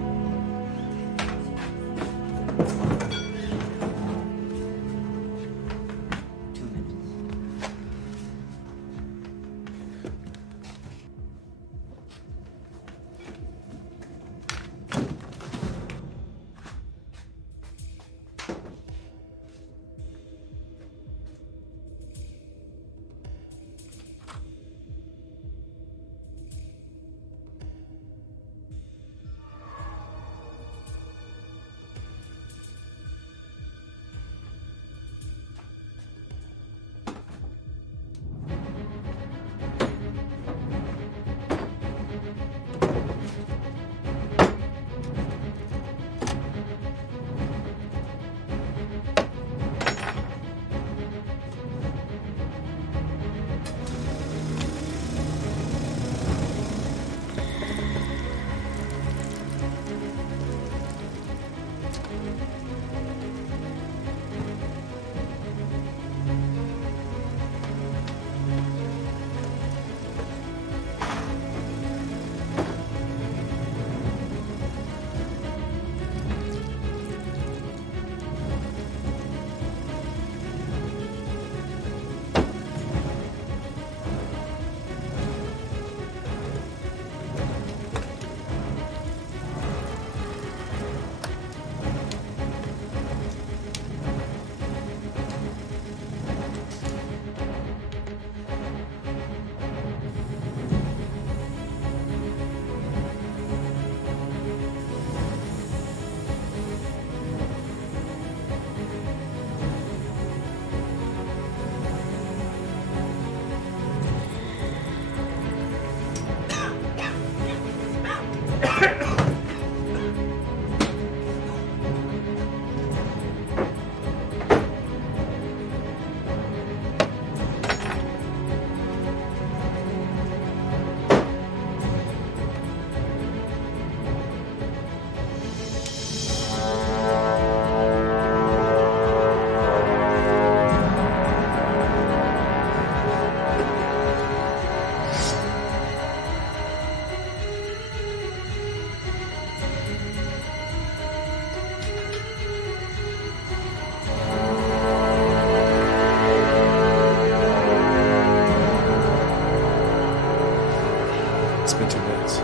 It's been 2 minutes.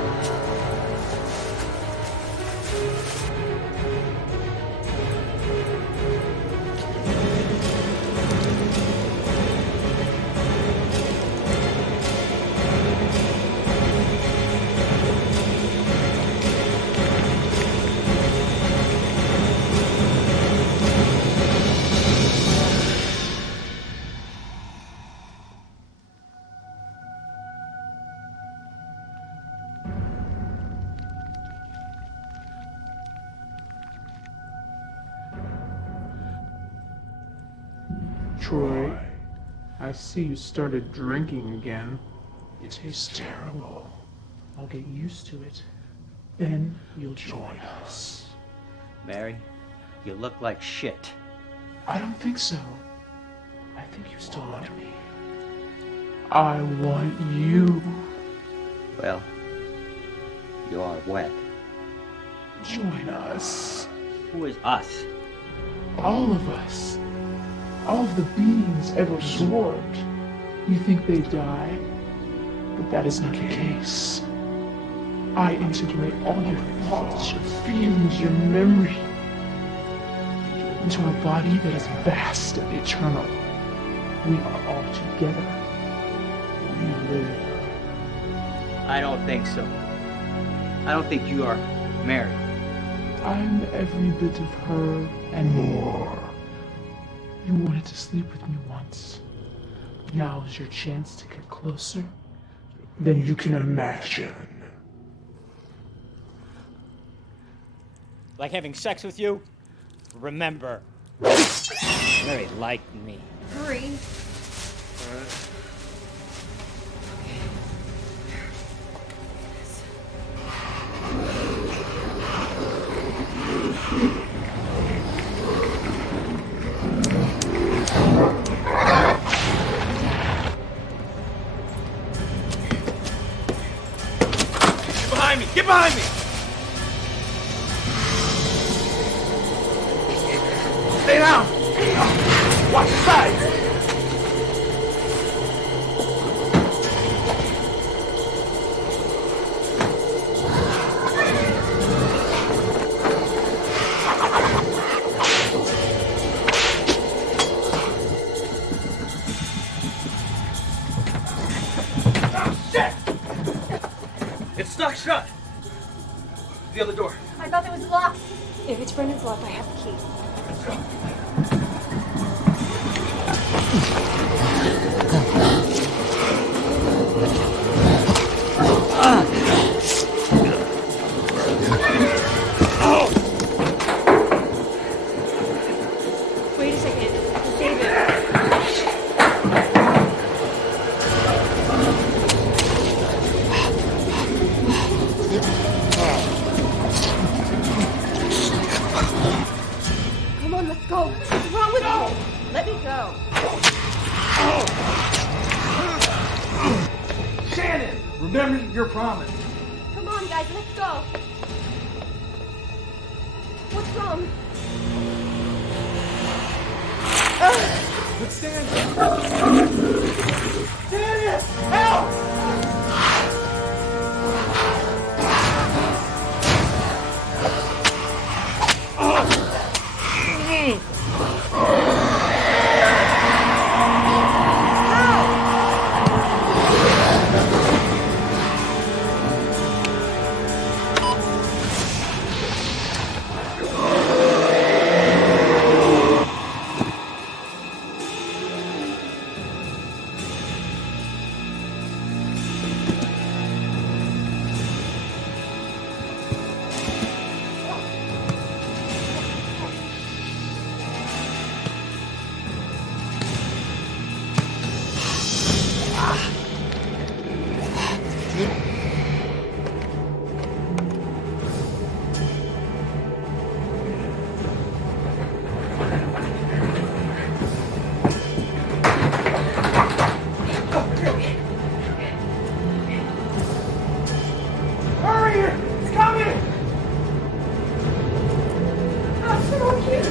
Troy, I see you started drinking again. It tastes terrible. I'll get used to it. Then you'll join us. Mary, you look like shit. I don't think so. I think you still want me. I want you. Well, you are wet. Join us. Who is us? All of us. All of the beings ever absorbed. You think they die? But that is not the case. I integrate all your thoughts, your feelings, your memory into a body that is vast and eternal. We are all together. We live. I don't think so. I don't think you are married. I'm every bit of her and more. You wanted to sleep with me once. Now is your chance to get closer than you can imagine. Like having sex with you? Remember, Mary liked me. Hurry. Behind me! Get behind me! Stay down! Watch your sides! It's stuck shut. The other door. I thought it was locked. If it's Brendan's lock, I have the key. Let's go. Wait a second. Save it. Come on, let's go. What's wrong with you? Let me go. Shannon, remember your promise. Come on, guys, let's go. What's wrong? Let's stand. Shannon, help! Hurry! It's coming! I'm so cute.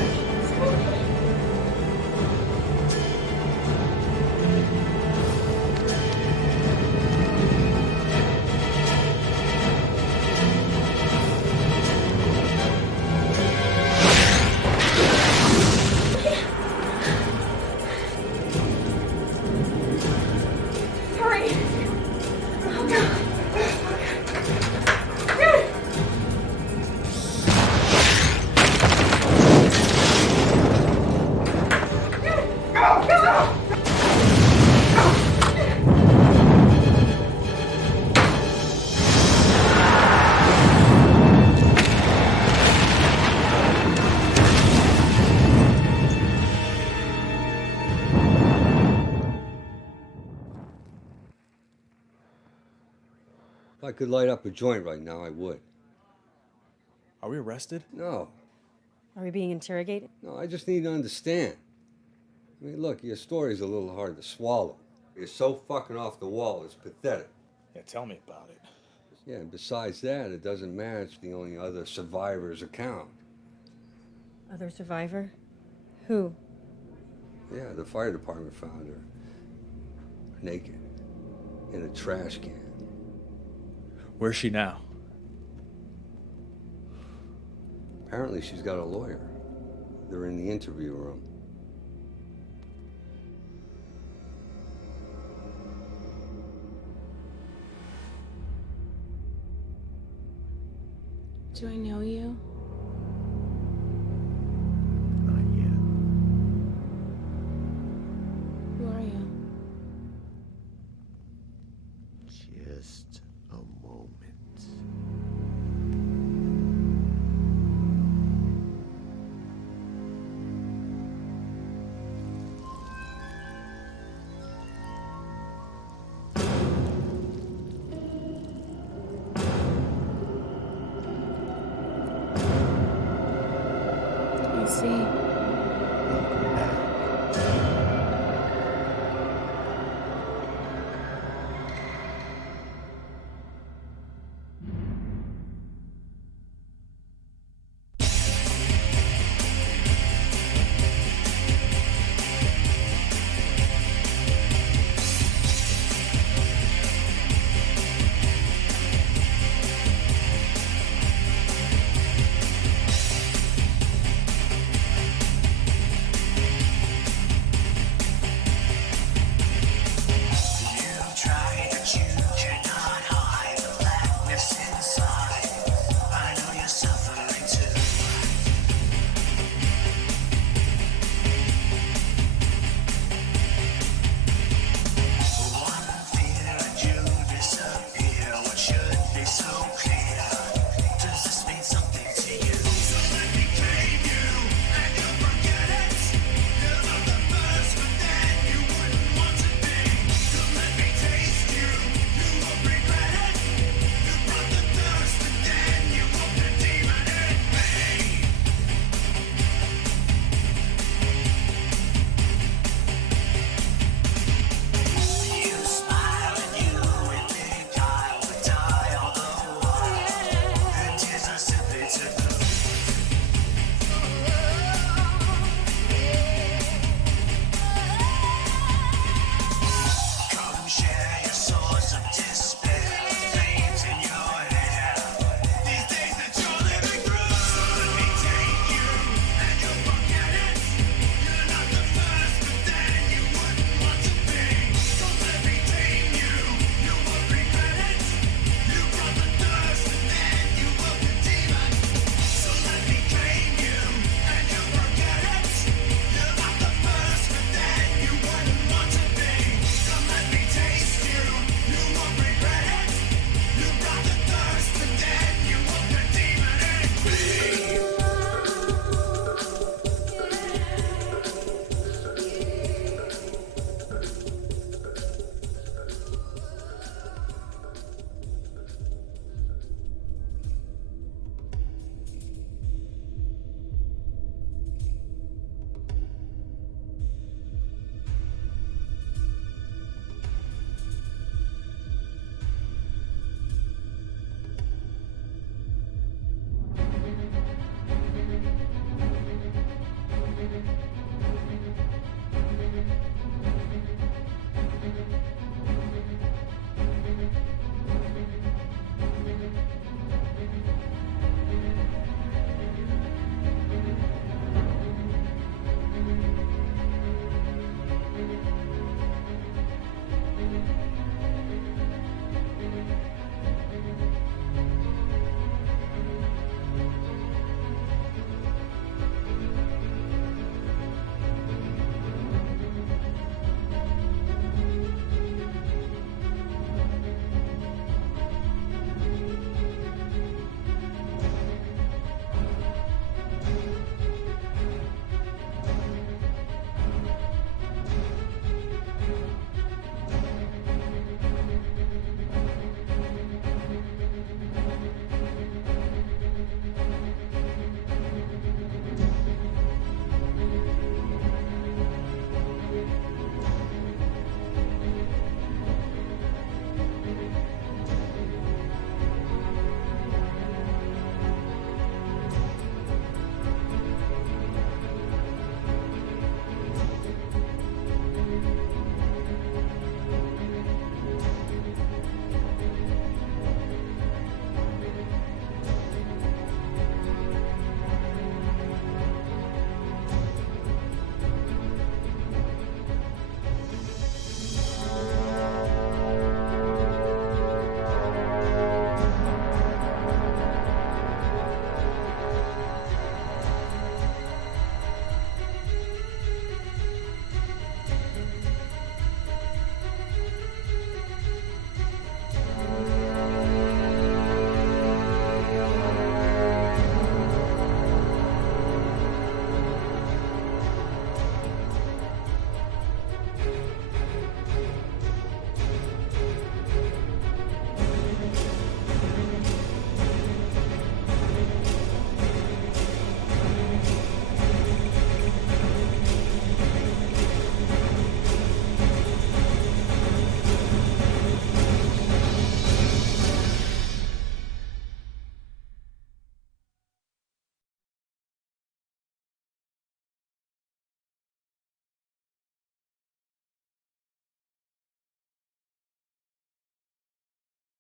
Hurry! Oh, no. If I could light up a joint right now, I would. Are we arrested? No. Are we being interrogated? No, I just need to understand. I mean, look, your story's a little hard to swallow. You're so fucking off the wall, it's pathetic. Yeah, tell me about it. Yeah, and besides that, it doesn't match the only other survivor's account. Other survivor? Who? Yeah, the fire department found her naked in a trash can. Where's she now? Apparently she's got a lawyer. They're in the interview room. Do I know you? Not yet. Who are you? Just a moment. I see. Welcome back.